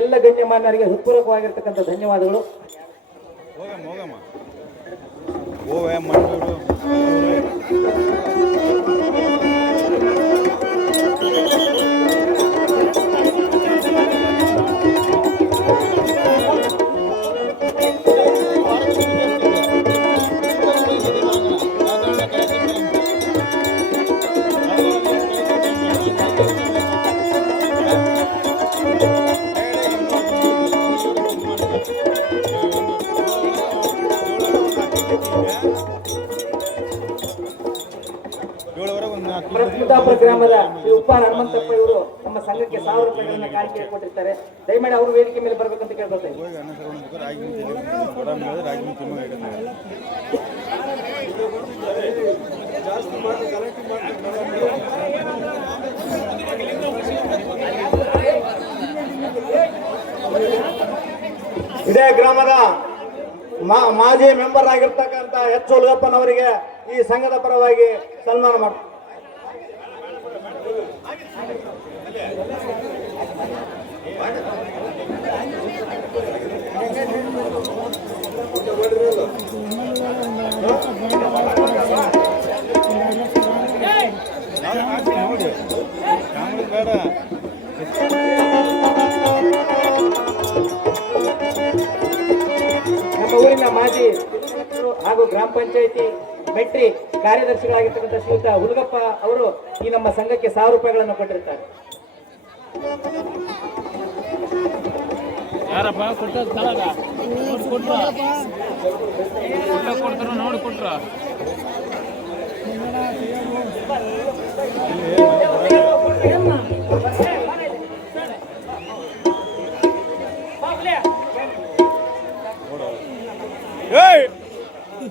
ಎಲ್ಲ ಗಣ್ಯಮಾನ್ಯರಿಗೆ ಹೃತ್ಪೂರ್ವಕವಾಗಿರ್ತಕ್ಕಂಥ ಧನ್ಯವಾದಗಳು. ಪ್ರಸ್ಮುತಾಪುರ ಗ್ರಾಮದ ಶ್ರೀ ಉಪ್ಪ ಹನುಮಂತಪ್ಪ ಇವರು ನಮ್ಮ ಸಂಘಕ್ಕೆ 1000 ರೂಪಾಯಿಗಳನ್ನ ಕಾಣಿಕೆ ಕೊಟ್ಟಿರ್ತಾರೆ. ದಯಮಾಡಿ ಅವರು ವೇದಿಕೆ ಮೇಲೆ ಬರಬೇಕಂತ ಕೇಳ್ಕೊಳ್ತೇನೆ. ಇದೇ ಗ್ರಾಮದ ಮಾಜಿ ಮೆಂಬರ್ ಆಗಿರ್ತಕ್ಕಂಥ ಎಚ್ ಹುಲಗಪ್ಪನವರಿಗೆ ಈ ಸಂಘದ ಪರವಾಗಿ ಸನ್ಮಾನ ಮಾಡ್ತಾರೆ. ನಮ್ಮ ಊರಿನ ಮಾಜಿ ಹಾಗೂ ಗ್ರಾಮ ಪಂಚಾಯಿತಿ ಮೆಟ್ರಿ ಕಾರ್ಯದರ್ಶಿಗಳಾಗಿರ್ತಕ್ಕಂಥ ಶ್ರೀಯುತ ಹುಲಗಪ್ಪ ಅವರು ಈ ನಮ್ಮ ಸಂಘಕ್ಕೆ 1000 ರೂಪಾಯಿಗಳನ್ನು ಕೊಟ್ಟಿರ್ತಾರೆ. ಯಾರಪ್ಪ ಕೊಡ್ತಾರ ನೋಡಿ ಕೊಟ್ರ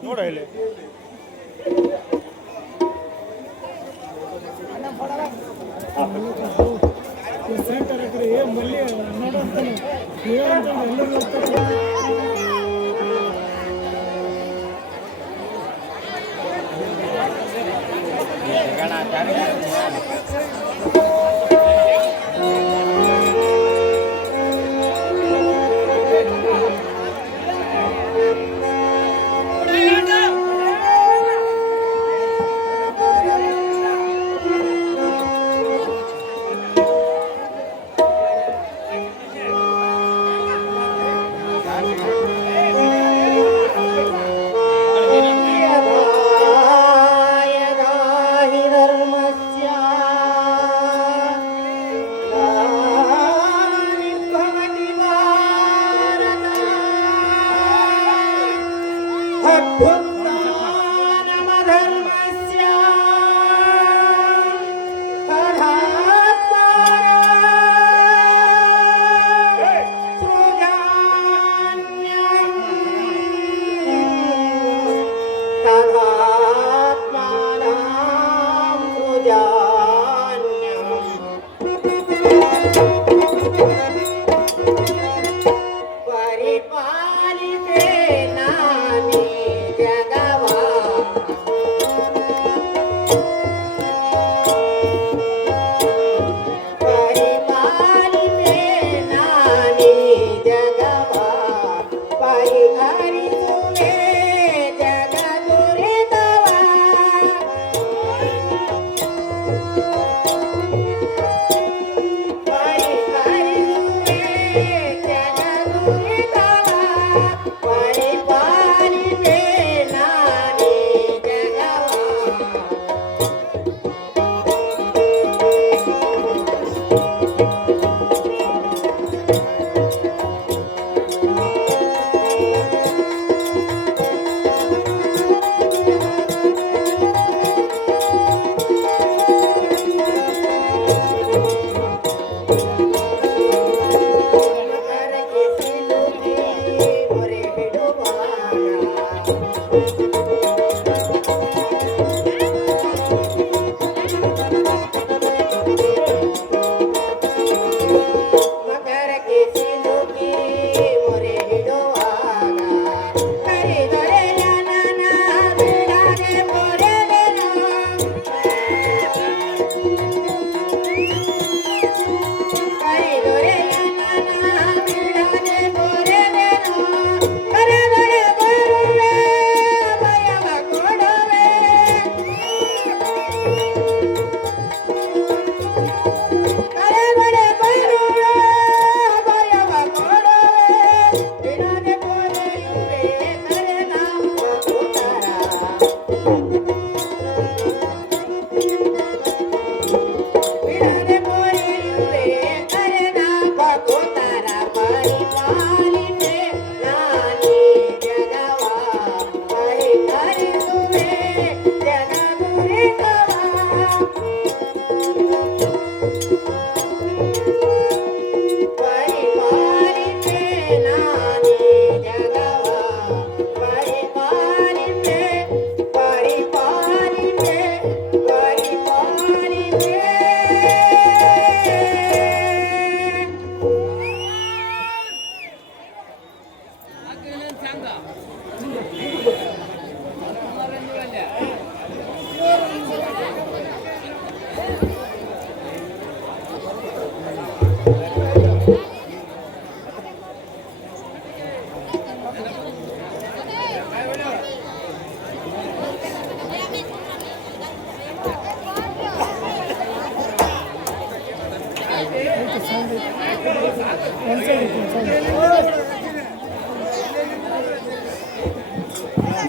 ನೋಡ ಇಲ್ಲಿ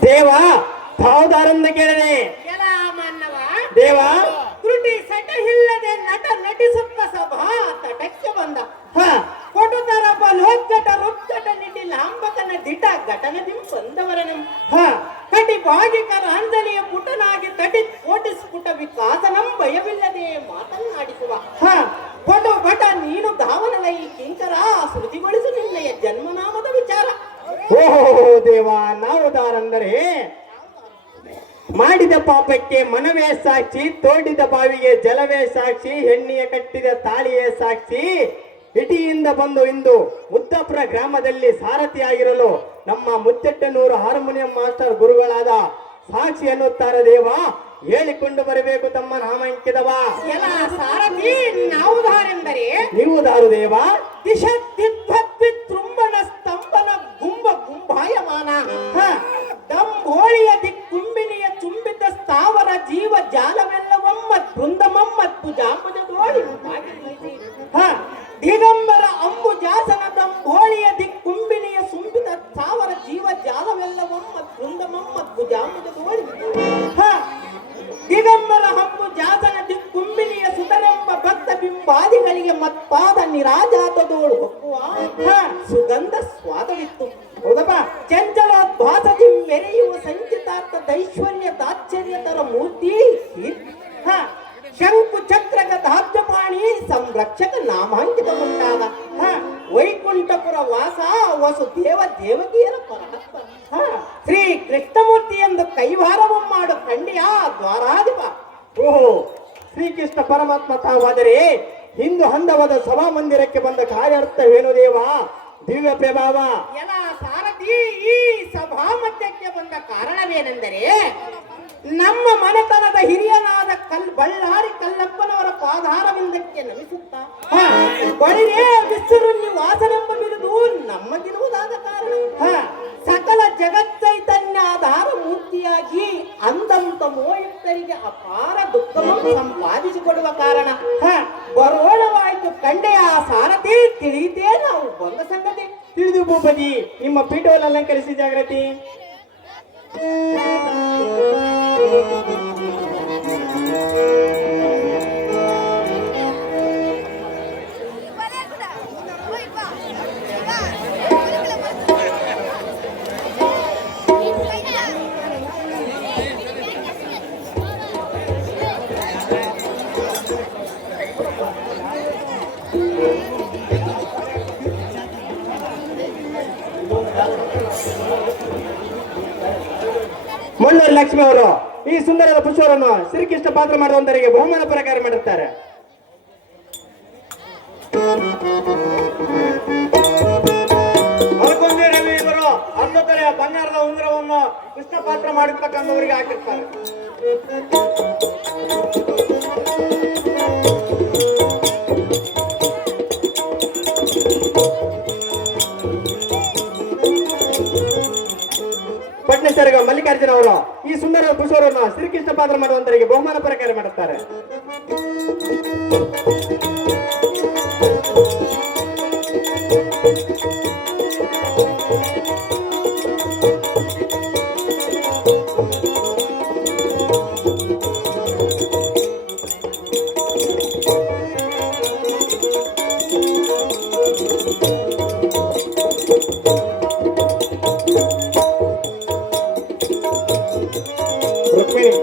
ದೇವ ಭಾವದಾರಂದ ಕೇಳನೆ ಕೆಲ ಮಾನವ ದೇವ ತ್ರುಟಿ ಸಟ ಇಲ್ಲದೆ ನಟ ನಟಿಸುತ್ತ ಸಭಾ ತಟಕ್ಕೆ ಬಂದ ಹ ಕೊಟುತರ ಬಲೋದ್ಘಟ ರುದ್ಘಟ ನಿಟಿ ಲಾಂಬಕನ ದಿಟ ಘಟನದಿಂ ಬಂದವರನಂ ಹ ಕಟಿ ಭಾಗಿಕರ ಅಂಜಲಿಯ ಪುಟನಾಗಿ ತಟಿ ಕೋಟಿ ಸ್ಫುಟ ವಿಕಾಸನಂ ಭಯವಿಲ್ಲದೆ ಮಾತನಾಡಿಸುವ ಹ ಕೊಟು ಭಟ ನೀನು ಧಾವನಲೈ ಕಿಂಕರ ಶ್ರುತಿಗೊಳಿಸು ನಿನ್ನಯ ಜನ್ಮನಾಮದ ವಿಚಾರ ಓಹೋ ದೇವ ನಾವು ದಾರಂದರೆ ಮಾಡಿದ ಪಾಪಕ್ಕೆ ಮನವೇ ಸಾಕ್ಷಿ, ತೋಡಿದ ಬಾವಿಗೆ ಜಲವೇ ಸಾಕ್ಷಿ, ಹೆಣ್ಣಿಯ ಕಟ್ಟಿದ ತಾಳಿಯೇ ಸಾಕ್ಷಿ. ಇಟಿಯಿಂದ ಬಂದು ಇಂದು ಮುದ್ದಾಪುರ ಗ್ರಾಮದಲ್ಲಿ ಸಾರಥಿಯಾಗಿರಲು ನಮ್ಮ ಮುತ್ತೆಟ್ಟನೂರು ಹಾರ್ಮೋನಿಯಂ ಮಾಸ್ಟರ್ ಗುರುಗಳಾದ ಸಾಕ್ಷಿ ಅನ್ನುತ್ತಾರೆ ದೇವ. ಹೇಳಿಕೊಂಡು ಬರಬೇಕು ತಮ್ಮ ನಾಮಾಂಕಿತವ. ಎಲ್ಲ ಸಾರಥಿ ನಾವುದಾರೆಂದರೆ ನೀವು ದಾರು ದೇವ. ದಿಶದ್ದಿದ್ಭದ್ದಿ ತೃಂಬನ ಸ್ತಂಭನ ಗುಂಬ ಗುಂಭಾಯಮಾನ ದಂಬೋಳಿಯ ದಿಕ್ಕುಂಬಿನಿಯ ಚುಂಬಿತ ಸ್ಥಾವರ ಜೀವ ಜಾಲವೆಲ್ಲವಮ್ಮತ್ ಬೃಂದಮಮ್ಮತ್ ಪುಜಾಂಬುಜ ದೋಳಿ ದಿಗಂಬರ ಅಂಬುಜಾಸನ ದಂಬೋಳಿಯ ದಿಕ್ಕುಂಬಿನಿಯ ಸುಂಬಿತ ಸ್ಥಾವರ ಜೀವ ಜಾಲವೆಲ್ಲವಮ್ಮತ್ ಬೃಂದಮಮ್ಮತ್ ಪುಜಾಂಬುಜ ದೋಳಿ ದಿಗಂಬರ ಹಂಬು ಜಾಸನ ದಿಕ್ಕುಂಬಿನಿಯ ಸುತರೆಂಬ ಭಕ್ತ ಬಿಂಬಾದಿಗಳಿಗೆ ಮತ್ಪಾದ ನಿರಾಜಾತದೋಳು ಹೊಕ್ಕುವ ಸುಗಂಧ ಸ್ವಾದವಿತ್ತು. ಹೌದಪ್ಪ, ಚಂಚಲೋದ್ಭಾಸದಿ ಮೆರೆಯುವ ಸಂಚಿತಾರ್ಥ ದೈಶ್ವರ್ಯ ತಾಚ್ಛರ್ಯತರ ಮೂರ್ತಿ ಶಂಕು ಚಕ್ರ ಗದಾಬ್ಜಪಾಣಿ ಸಂರಕ್ಷಕ ನಾಮಾಂಕಿತ ಮುಂಟಾದ ವೈಕುಂಠಪುರ ವಾಸ ವಸುದೇವ ದೇವಕಿಯರ ಪರಹಸ್ತ ಶ್ರೀ ಕೃಷ್ಣಮೂರ್ತಿ ಎಂದು ಕೈವಾರವ ಮಾಡು ಕಂಡಿಯ ದ್ವಾರಾಧಿಪ. ಓಹೋ, ಶ್ರೀಕೃಷ್ಣ ಪರಮಾತ್ಮ ತಾವಾದರೆ ಹಿಂದೂ ಹಂದವಾದ ಸಭಾ ಮಂದಿರಕ್ಕೆ ಬಂದ ಕಾರ್ಯಾರ್ಥವೇನು ದೇವ? ದಿವ್ಯ ಪ್ರಭಾವ. ಎಲ್ಲ ಸಾರಥಿ, ಈ ಸಭಾ ಮಧ್ಯಕ್ಕೆ ಬಂದ ಕಾರಣವೇನೆಂದರೆ ನಮ್ಮ ಮನೆತನದ ಹಿರಿಯನಾದ ಬಳ್ಳಾರಿ ಕಲ್ಲಪ್ಪನವರ ಪಾದಾರವಿಂದಕ್ಕೆ ನಮಿಸುತ್ತಾ ಬಳಿರೇ ಬಿಸಿರು ನಿವಾಸನೆಂಬ ಬಿರುದು ನಮ್ಮದಿರುವುದಾದ ಕಾರಣ ಸಕಲ ಜಗಚ್ಚೈತನ್ಯ ಆಧಾರ ಮೂರ್ತಿಯಾಗಿ ಅಂದಂತ ಮೋಯುಕ್ತರಿಗೆ ಅಪಾರ ದುಃಖವನ್ನು ಸಂಪಾದಿಸಿಕೊಡುವ ಕಾರಣ ಬರೋಣವಾಯಿತು ಕಂಡೆಯ ಸಾರಥಿ. ತಿಳಿಯಿತೇ ನಾವು ಬಂದ ಸಂಗತಿ? ತಿಳಿದು ಭೂಪತಿ, ನಿಮ್ಮ ಪೀಠವನ್ನು ಅಲಂಕರಿಸಿ ಜಾಗೃತಿ. ಮಂಡಲ ಲಕ್ಷ್ಮಿ ಅವರು ಈ ಸುಂದರದ ಪುಷ್ಪವನ್ನು ಶ್ರೀಕೃಷ್ಣ ಪಾತ್ರ ಮಾಡುವಂತರಿಗೆ ಬಹುಮಾನ ಪ್ರಕಾರ ಮಾಡಿರ್ತಾರೆ. ಮಲ್ಕೊಂಡಿ ರವಿ ಇವರು ಅರ್ಧತಲೆಯ ಬಂಗಾರದ ಉಂಗುರವನ್ನು ಕೃಷ್ಣ ಪಾತ್ರ ಮಾಡಿರ್ತಕ್ಕಂಥವರಿಗೆ ಹಾಕಿರ್ತಾರೆ. ಪಟ್ನೇಶ್ವರ ಮಲ್ಲಿಕಾರ್ಜುನ ಅವರು ಈ ಸುಂದರ ಪುಷ್ಪವನ್ನು ಶ್ರೀಕೃಷ್ಣ ಪಾತ್ರ ಮಾಡುವಂತರಿಗೆ ಬಹುಮಾನ ಪ್ರಕಾರ ಮಾಡುತ್ತಾರೆ. ರುಕ್ಮಿಣಿ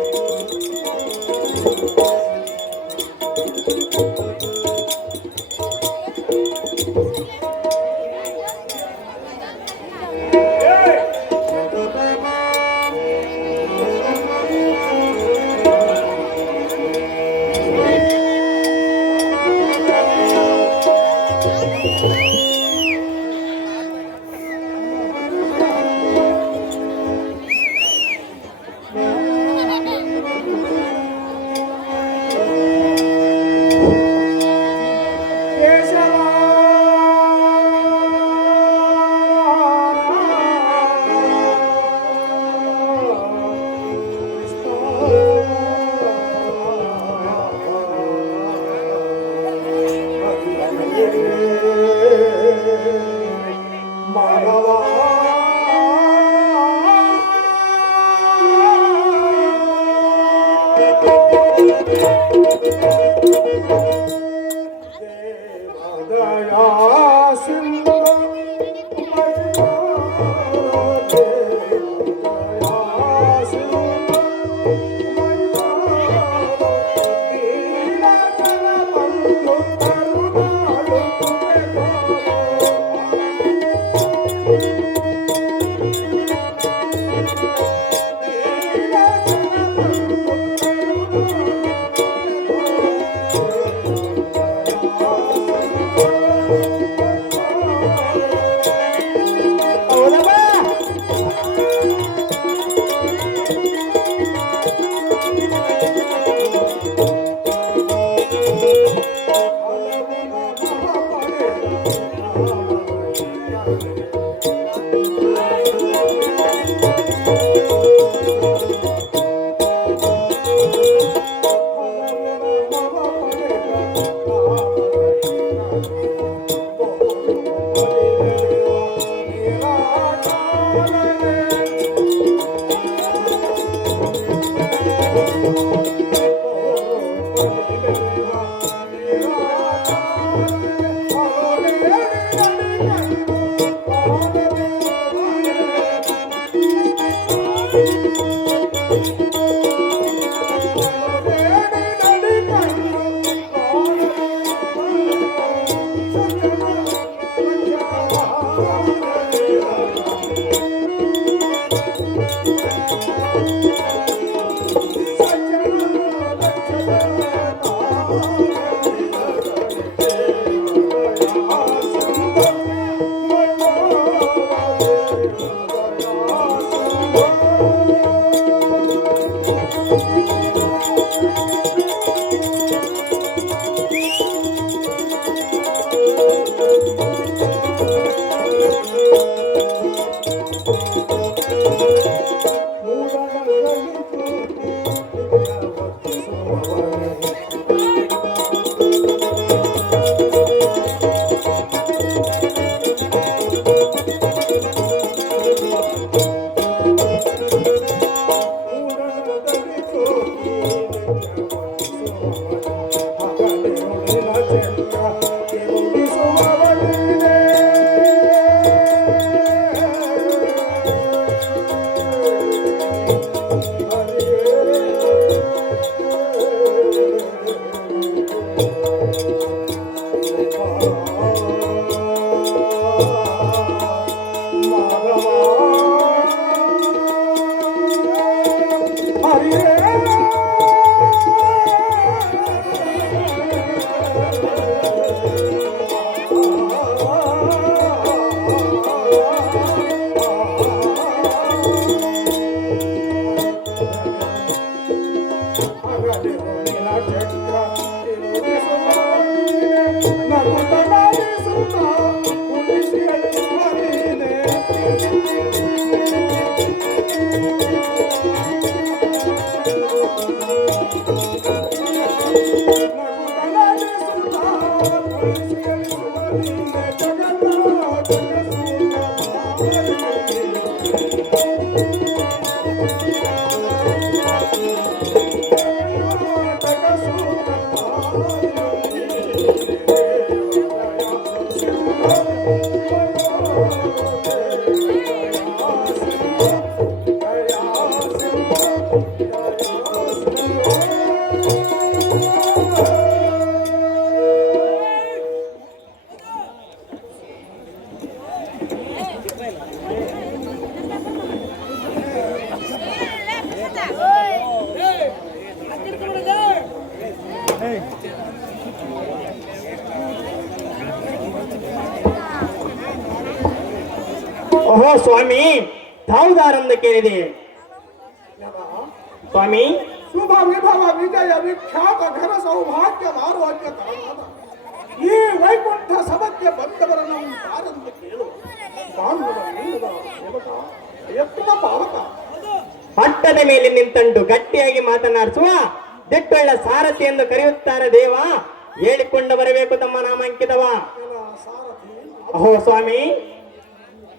ಓಹೋ ಸ್ವಾಮಿ, ತಾವುದಾರಂದ ಕೇಳಿದೆ ಸ್ವಾಮಿ. ಶುಭ ವಿಭವ ವಿಜಯ ವಿಖ್ಯಾತ ಘನ ಸೌಭಾಗ್ಯ ಆರೋಗ್ಯ ಕಾರಣದ ಈ ವೈಕುಂಠ ಸಭಕ್ಕೆ ಬಂದವರನ್ನು ಯಾರೆಂದು ಕೇಳು. ಬಾಂಧವ ನೀಡುವ ಸೇವಕ ಎತ್ತಿನ ಪಾವಕ ಪಟ್ಟದ ಮೇಲೆ ನಿಂತಂಡು ಗಟ್ಟಿಯಾಗಿ ಮಾತನಾಡಿಸುವ ದಿಟ್ಟೊಳ್ಳ ಸಾರಥಿ ಎಂದು ಕರೆಯುತ್ತಾರೆ ದೇವ. ಹೇಳಿಕೊಂಡು ಬರಬೇಕು ತಮ್ಮ ನಾಮಾಂಕಿತವ. ಸಾರಥಿ ಅಹೋ ಸ್ವಾಮಿ,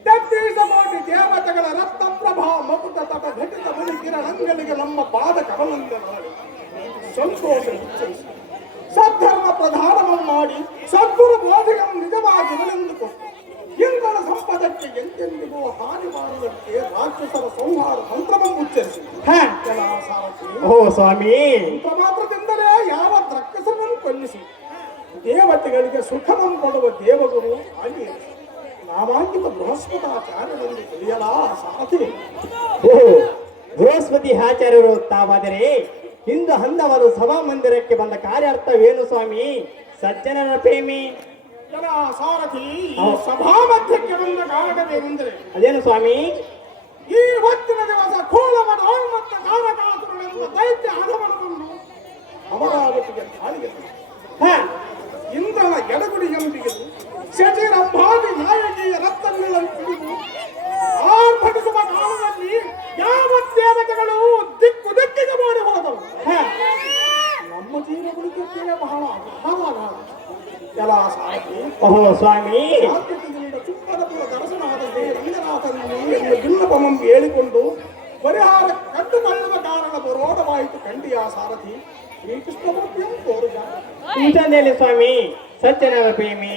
ತೆತ್ತೀಸ ಕೋಟಿ ದೇವತೆಗಳ ರತ್ನ ಪ್ರಭಾ ಮಕುತ ತಟ ಘಟಿತ ಮುನಿ ಕಿರಣಂಗಳಿಗೆ ನಮ್ಮ ಪಾದ ಕಮಲಂತೆ ಮಾಡಿ ಸಂತೋಷ ಹೆಚ್ಚಿಸಿ ಸದ್ಧರ್ಮ ಪ್ರಧಾನವನ್ನು ಮಾಡಿ ಸದ್ಗುರು ಬೋಧೆಯನ್ನು ನಿಜವಾಗಿರಲೆಂದುಕೊಟ್ಟು ಇಂಗಳ ಸಂಪದಕ್ಕೆ ಎಂದೆಂದಿಗೂ ಹಾನಿ ಮಾಡುವುದಕ್ಕೆ ರಾಕ್ಷಸರ ಸಂಹಾರ ಮಂತ್ರವನ್ನು ಉಚ್ಚರಿಸಿ ಹ. ಕೆಲ ಸಾರಥಿ ಓ ಸ್ವಾಮಿ, ಮಂತ್ರ ಮಾತ್ರದಿಂದಲೇ ಯಾವ ರಕ್ಕಸರನ್ನು ಕೊಲ್ಲಿಸಿ ದೇವತೆಗಳಿಗೆ ಸುಖವನ್ನು ಕೊಡುವ ದೇವಗುರು ಆಗಿ ನಾಮಾಂಕಿತ ಬೃಹಸ್ಪತಾಚಾರ್ಯರಲ್ಲಿ ತಿಳಿಯಲ ಸಾರಥಿ. ಓ ಬೃಹಸ್ಪತಿ ಆಚಾರ್ಯರು ತಾವಾದರೆ ಇಂದು ಹಂದವಾದ ಸಭಾ ಮಂದಿರಕ್ಕೆ ಬಂದ ಕಾರ್ಯಾರ್ಥವೇನು ಸ್ವಾಮಿ? ಸಜ್ಜನರ ಪ್ರೇಮಿ. ಕೆಲ ಸಾರಥಿ ಈ ಸಭಾ ಮಧ್ಯಕ್ಕೆ ಬಂದ ಕಾರಣವೇನೆಂದರೆ ಅದೇನು ಸ್ವಾಮಿ? ಈ ಹೊತ್ತಿನ ದಿವಸ ಕೋಲವನ ಮತ್ತು ತಾರಕಾಸುರನೆಂಬ ದೈತ್ಯ ಅಧಮನವನ್ನು ಅಮರಾವತಿಗೆ ದಾಳಿಗೆ ಹ. ಇಂದ್ರನ ಎಡಗುಡಿಯಂಬಿಗೆ ಶಚಿರಂಭಾವಿ ನಾಯಕಿಯ ರಕ್ತಗಳನ್ನು ತಿಳಿದು ಆರ್ಭಟಿಸುವ ಕಾಲದಲ್ಲಿ ಯಾವ ದೇವತೆಗಳು ದಿಕ್ಕು ದಿಕ್ಕಿಗೆ ಮಾಡಿ ಹೋದವು. ಹ. ನಮ್ಮ ಜೀವ ಉಳಿಕೆ ಬಹಳ ಅಗಾಧ. ಕೆಲ ಸಾರಥಿ ಓಹೋ ಸ್ವಾಮಿ, ಆತ್ಮದಿಂದ ಚುಪ್ಪದಪುರ ದರ್ಶನವಾದ ಶ್ರೀ ರಂಗನಾಥನನ್ನು ಎಂದು ಬಿಲ್ಲಪಮಂ ಹೇಳಿಕೊಂಡು ಪರಿಹಾರ ಕಟ್ಟುಕೊಳ್ಳುವ ಕಾರಣ ಬರೋಡವಾಯಿತು ಕಂಡಿಯ ಸಾರಥಿ ಶ್ರೀಕೃಷ್ಣಮೂರ್ತಿಯನ್ನು ತೋರಿದ. ಇಂಥದ್ದೇಲಿ ಸ್ವಾಮಿ ಸಜ್ಜನರ ಪ್ರೇಮಿ.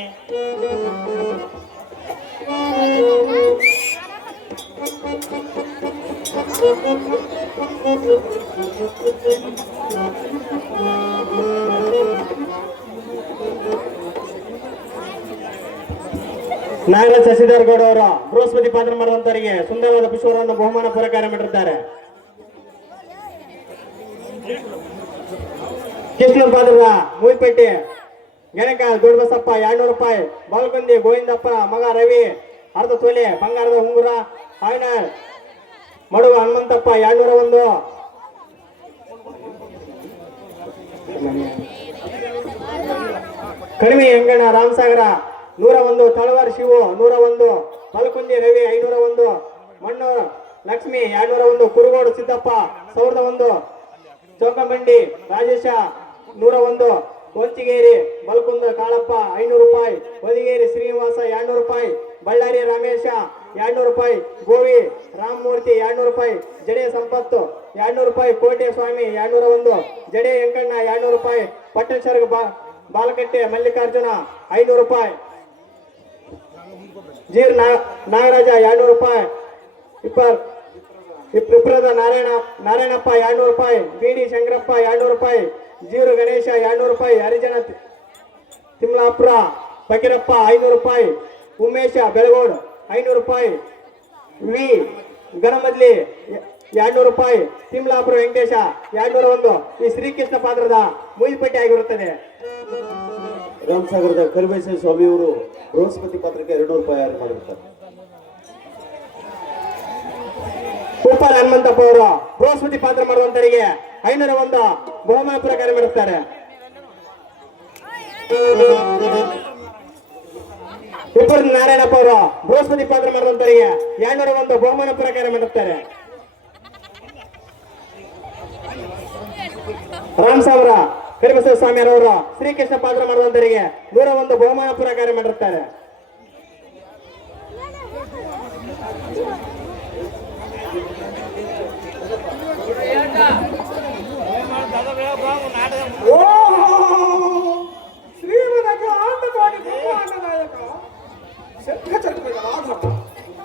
ನಾಗರಾಜ್ ಶಶಿಧರ್ ಗೌಡ ಅವರು ಬೃಹಸ್ಪತಿ ಪಾತ್ರ ಮಾಡುವಂತವರಿಗೆ ಸುಂದರವಾದ ಪುಷ್ಪವನ್ನು ಬಹುಮಾನ ಪುರಸ್ಕಾರ ಮಾಡಿರುತ್ತಾರೆ. ಕೃಷ್ಣ ಪಾತ್ರದ ಮೂವಿಪೇಟೆ ಗಣಕ ದೊಡ್ಡಬಸಪ್ಪ 200 ರೂಪಾಯಿ, ಬಾಲ್ಕೊಂದಿ ಗೋವಿಂದಪ್ಪ ಮಗ ರವಿ ಅರ್ಧ ತೊಲೆ ಬಂಗಾರದ ಉಂಗುರ, ಆಯ್ನ ಮಡುವ ಹನುಮಂತಪ್ಪ 201, ಕಡಿಮೆ ಹೆಂಗಣ್ಣ ರಾಮಸಾಗರ 101, ತಳವಾರ್ ಶಿವು 101, ಬಾಲ್ಕೊಂದಿ ರವಿ 501, ಮಣ್ಣೂರು ಲಕ್ಷ್ಮಿ 201, ಕುರುಗೋಡು ಸಿದ್ದಪ್ಪ 1001, ಚೌಕಂಬಂಡಿ ರಾಜೇಶ 101, ಕೊಂಚಿಗೇರಿ ಬಲ್ಕುಂದ ಕಾಳಪ್ಪ 500 ರೂಪಾಯಿ, ಹೊದಿಗೇರಿ ಶ್ರೀನಿವಾಸ 200 ರೂಪಾಯಿ, ಬಳ್ಳಾರಿ ರಮೇಶ 200 ರೂಪಾಯಿ, ಗೋವಿ ರಾಮಮೂರ್ತಿ 200 ರೂಪಾಯಿ, ಜಡೆ ಸಂಪತ್ತು 200 ರೂಪಾಯಿ, ಕೋಟೆ ಸ್ವಾಮಿ 201, ಜಡೆ ವೆಂಕಣ್ಣ 200 ರೂಪಾಯಿ, ಪಟ್ಟಣಸರ್ಗ ಬಾಲಕಟ್ಟೆ ಮಲ್ಲಿಕಾರ್ಜುನ 500 ರೂಪಾಯಿ, ಜೀರ್ ನಾಗರಾಜ 200 ರೂಪಾಯಿ, ವಿಪ್ರದ ನಾರಾಯಣಪ್ಪ 200 ರೂಪಾಯಿ, ಬಿಡಿ ಶಂಕರಪ್ಪ 200 ರೂಪಾಯಿ, ಜೀರು ಗಣೇಶ 200 ರೂಪಾಯಿ, ಹರಿಜನ ತಿಮ್ಲಾಪುರ ಫಕೀರಪ್ಪ 500 ರೂಪಾಯಿ, ಉಮೇಶ ಬೆಳಗೋಡ್ 500 ರೂಪಾಯಿ, ವಿ ಗಣಮದ್ಲಿ 200 ರೂಪಾಯಿ, ತಿಮ್ಲಾಪುರ ವೆಂಕಟೇಶ 201. ಈ ಶ್ರೀಕೃಷ್ಣ ಪಾತ್ರದ ಮೂಯಿಪಟ್ಟಿ ಆಗಿರುತ್ತದೆ. ರಾಮಸಾಗರದ ಕರಿಬೈಸ ಸ್ವಾಮಿಯವರು ಬೃಹಸ್ಪತಿ ಪಾತ್ರಕ್ಕೆ 200 ರೂಪಾಯಿ ಆರು ಮಾಡಿರ್ತಾರೆ. ಉಪ್ಪರ ಹನುಮಂತಪ್ಪ ಅವರು ಬೃಹಸ್ಪತಿ ಪಾತ್ರ ಮಾಡುವಂತರಿಗೆ 501 ಬಹುಮಾನ ಪ್ರಕಾರ ಮಾಡುತ್ತಾರೆ. ಉಪ್ಪರ ನಾರಾಯಣಪ್ಪ ಅವರು ಬೃಹಸ್ಪತಿ ಪಾತ್ರ ಮಾಡುವಂತರಿಗೆ 201 ಬಹುಮಾನ ಪ್ರಕಾರ ಮಾಡುತ್ತಾರೆ. ರಾಮಸಾಗರ ಕರಿಬಸವ ಸ್ವಾಮಿಯರವರು ಶ್ರೀಕೃಷ್ಣ ಪಾತ್ರ ಮಾಡುವಂತರಿಗೆ 101 ಬಹುಮಾನ ಪ್ರಕಾರ ಮಾಡಿರುತ್ತಾರೆ. ಶ್ರೀಮನಗ ಆಟವಾಗಿ ಬ್ರಹ್ಮಾಂಡನಾಯಕ ಶಂಖಚಕ್ರಗಳಾದ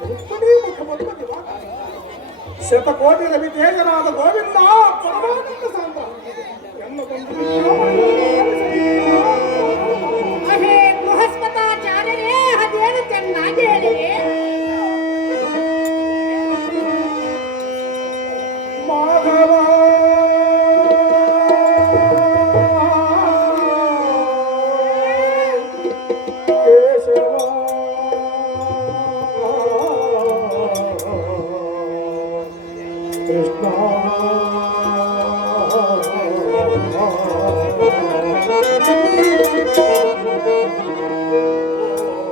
ರುಕ್ಮಿಣೀ ಮುಖಮಂತ ದಿವಾಕ ಶತಕೋಟಿ ರವಿ ತೇಜನಾದ ಗೋವಿಂದ ಪರಮಾನಂದ ಸಾಂದ್ರ ಅಹೇ ಬೃಹಸ್ಪತಾಚಾರ್ಯರೇ, ಅದೇನು ಚೆನ್ನಾಗಿ ಹೇಳಿರಿ. ಮಾಧವ ಕೇಶವ ಕೃಷ್ಣ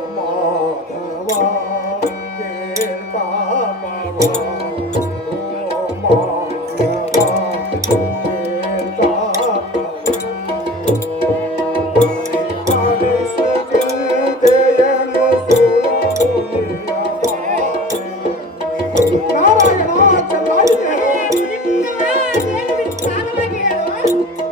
ಮಾಧವ ನಾರಾಯಣ ಚೆನ್ನಾಗಿದೆ. ಅದೇನು ವಿಸ್ತಾರವಾಗಿ ಹೇಳು.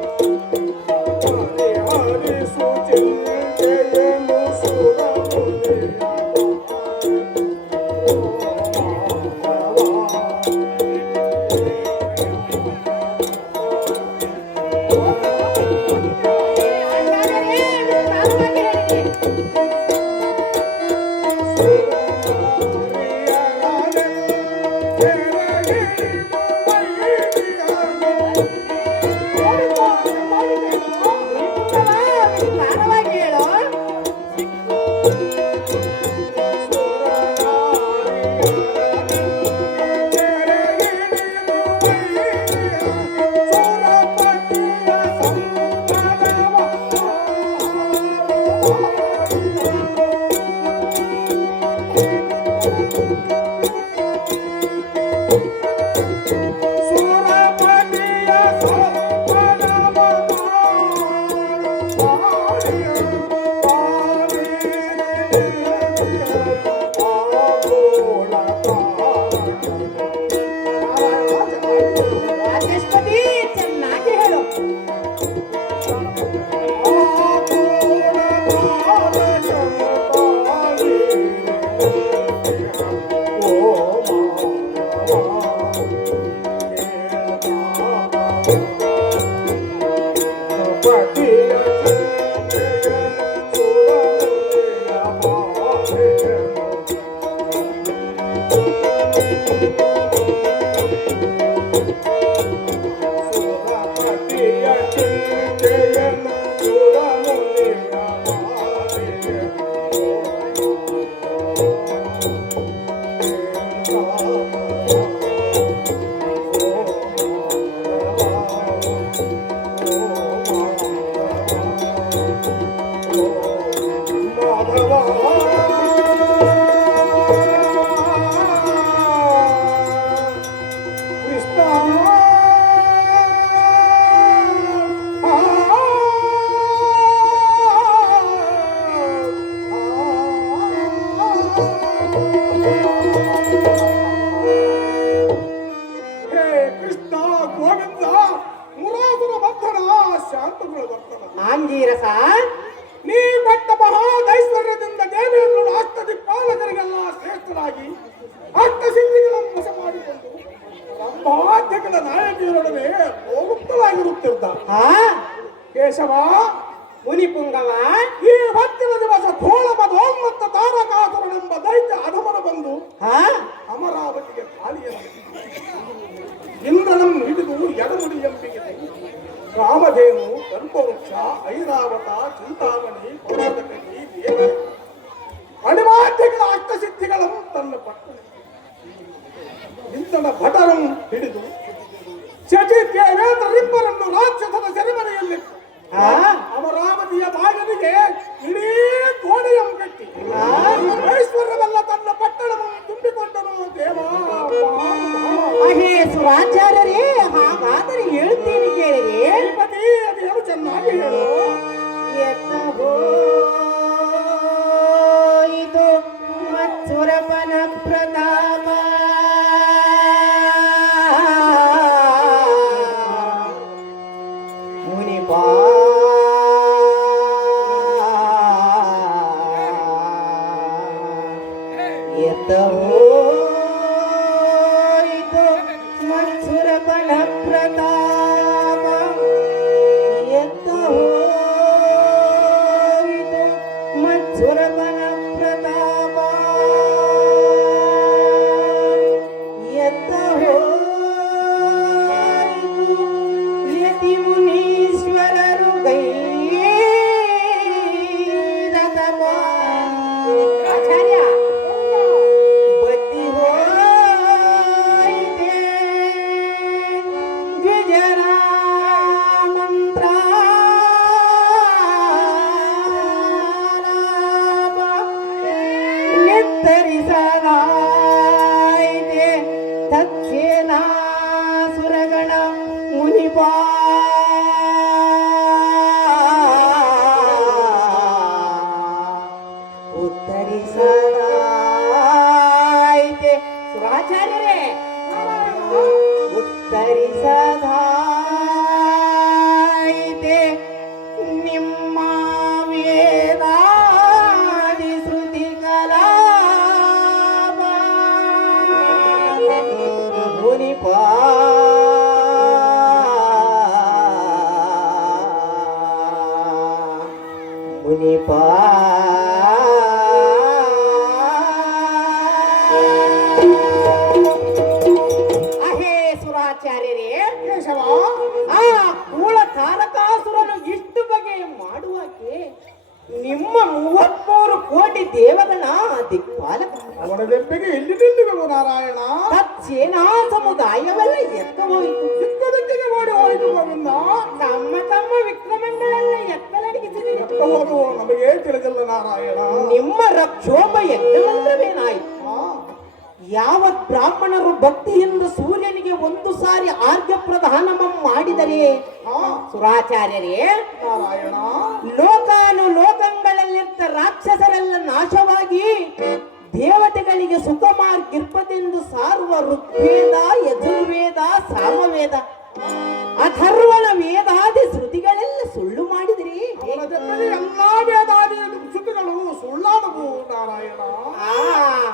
ಚೆನ್ನಾಗಿ ಹೇಳು. ಆಂಗೀರಸ, ನೀ ಕೊಟ್ಟ ಮಹಾದೈಶ್ವರ್ಯದಿಂದ ದೇವೇಂದ್ರನು ಅಷ್ಟದಿಕ್ಪಾಲಕರಿಗೆಲ್ಲ ಶ್ರೇಷ್ಠರಾಗಿ ಅಷ್ಟಸಿದ್ಧಿಗಳನ್ನು ವಶ ಮಾಡಿಕೊಂಡು ಬ್ರಹ್ಮಾದ್ಯಗಳ ನಾಯಕಿಯರೊಡನೆ ಹೋಗುತ್ತಲಾಗಿರುತ್ತಿದ್ದ ಕೇಶವ ಮುನಿಪುಂಗವ, ಈ ಹೊತ್ತಿನ ದಿವಸ ಘೋಳ ಮದೋನ್ಮತ್ತ ತಾರಕಾಸುರನೆಂಬ ದೈತ್ಯ ಅಧಮನ ಬಂದು ಅಮರಾವತಿಗೆ ದಾಳಿಯನ್ನು ಇಂದ್ರನನ್ನು ಹಿಡಿದು ಎಡಮುಡಿ ಎಂಬಿಗೆ ರಾಮಧೇನು, ಕಲ್ಪವೃಕ್ಷ, ಐರಾವತ, ಚಿಂತಾಮಣಿ, ಪರ್ವತಕಿ, ದೇವ ಅಣಿಮಾಧ್ಯಗಳ ಅಷ್ಟಸಿದ್ಧಿಗಳನ್ನು ತನ್ನ ಪಟ್ಟಣ ಇಂದ್ರನ ಭಟರಂ ಹಿಡಿದು ಶಚಿ ದೇವೇಂದ್ರರಿಬ್ಬರನ್ನು ರಾಕ್ಷಸನ ಸೆರೆಮನೆಯಲ್ಲಿಟ್ಟು ಅಮರಾವತಿಯ ಬಾಗಿಲಿಗೆ ಇಡೀ ಗೋಡೆಯಂ ಕಟ್ಟಿ ಐಶ್ವರ್ಯವೆಲ್ಲ ತನ್ನ ಪಟ್ಟಣವನ್ನು ತುಂಬಿಕೊಂಡನು. ದೇವ ಮಹೇಶ್ವರಾಚಾರ್ಯರೇ, ಹಾಗಾದರೆ ಹೇಳ್ತೀನಿ ಕೇಳಿರಿ. ಶ್ರೀಪತಿ, ಅದೇನು ಚೆನ್ನಾಗಿ ಹೇಳು. ಇದು ಮತ್ಸುರಪನ ಪ್ರತಾಪ, ಮುನಿಪಾ ಉತ್ತರಿಸಲಾಯಿತೆ. ಸುರಾಚಾರ್ಯರೇ, ಉತ್ತರಿಸದಾಯಿತೆ ನಿಮ್ಮ ವೇದಾದಿ ಶ್ರುತಿ ಕಲಾಪ ಮುನಿಪಾ ಮುನಿಪಾ ಆ ಕೂಳ ತಾರಕಾಸುರನು ಇಷ್ಟು ಬಗೆ ಮಾಡುವಾಗೆ ನಿಮ್ಮ 33 ಕೋಟಿ ದೇವಗಣ ದಿಕ್ಪಾಲಕ ಅವನ ದೆಬ್ಬೆಗೆ ಇಲ್ಲಿ ನಿಲ್ಲುವೆವು ನಾರಾಯಣ. ಸೇನಾ ಸಮುದಾಯವೆಲ್ಲ ಎತ್ತ ಹೋಯಿತು, ದಿಕ್ಕಿಗೆ ಓಡಿ ಹೋಯಿತು ಗೋವಿಂದ. ನಮ್ಮ ತಮ್ಮ ವಿಕ್ರಮಣ್ಣನೆಲ್ಲ ಎತ್ತಲಡಿಗಿಸಿದೆ. ಹೋದು ನಮಗೆ ತಿಳಿದಿಲ್ಲ ನಾರಾಯಣ. ನಿಮ್ಮ ರಕ್ಷೋಭ ಯಜ್ಞ ಮಂತ್ರವೇನಾಯಿತು? ಯಾವತ್ ಬ್ರಾಹ್ಮಣರು ಭಕ್ತಿಯಿಂದ ಸೂರ್ಯನಿಗೆ ಒಂದು ಸಾರಿ ಆರ್ಘ್ಯ ಪ್ರದಾನ ಮಾಡಿದರೆ ಸುರಾಚಾರ್ಯರೇ, ನಾರಾಯಣ, ಲೋಕಾನುಲೋಕಗಳಲ್ಲಿದ್ದ ರಾಕ್ಷಸರೆಲ್ಲ ನಾಶವಾಗಿ ದೇವತೆಗಳಿಗೆ ಸುಖ ಮಾರ್ಗಿರ್ಪದೆಂದು ಸಾರುವ ಋಗ್ವೇದ, ಯಜುರ್ವೇದ, ಸಾಮವೇದ ಅಥರ್ವಣ ವೇದಾದಿ ಶ್ರುತಿಗಳೆಲ್ಲ ಸುಳ್ಳು ಮಾಡಿದಿರಿ. ಅವನ ಜೊತೆಗೆ ಎಲ್ಲಾ ವೇದಾದಿ ಸುದ್ದಿಗಳು ಸುಳ್ಳಾದವು ನಾರಾಯಣ. ಆ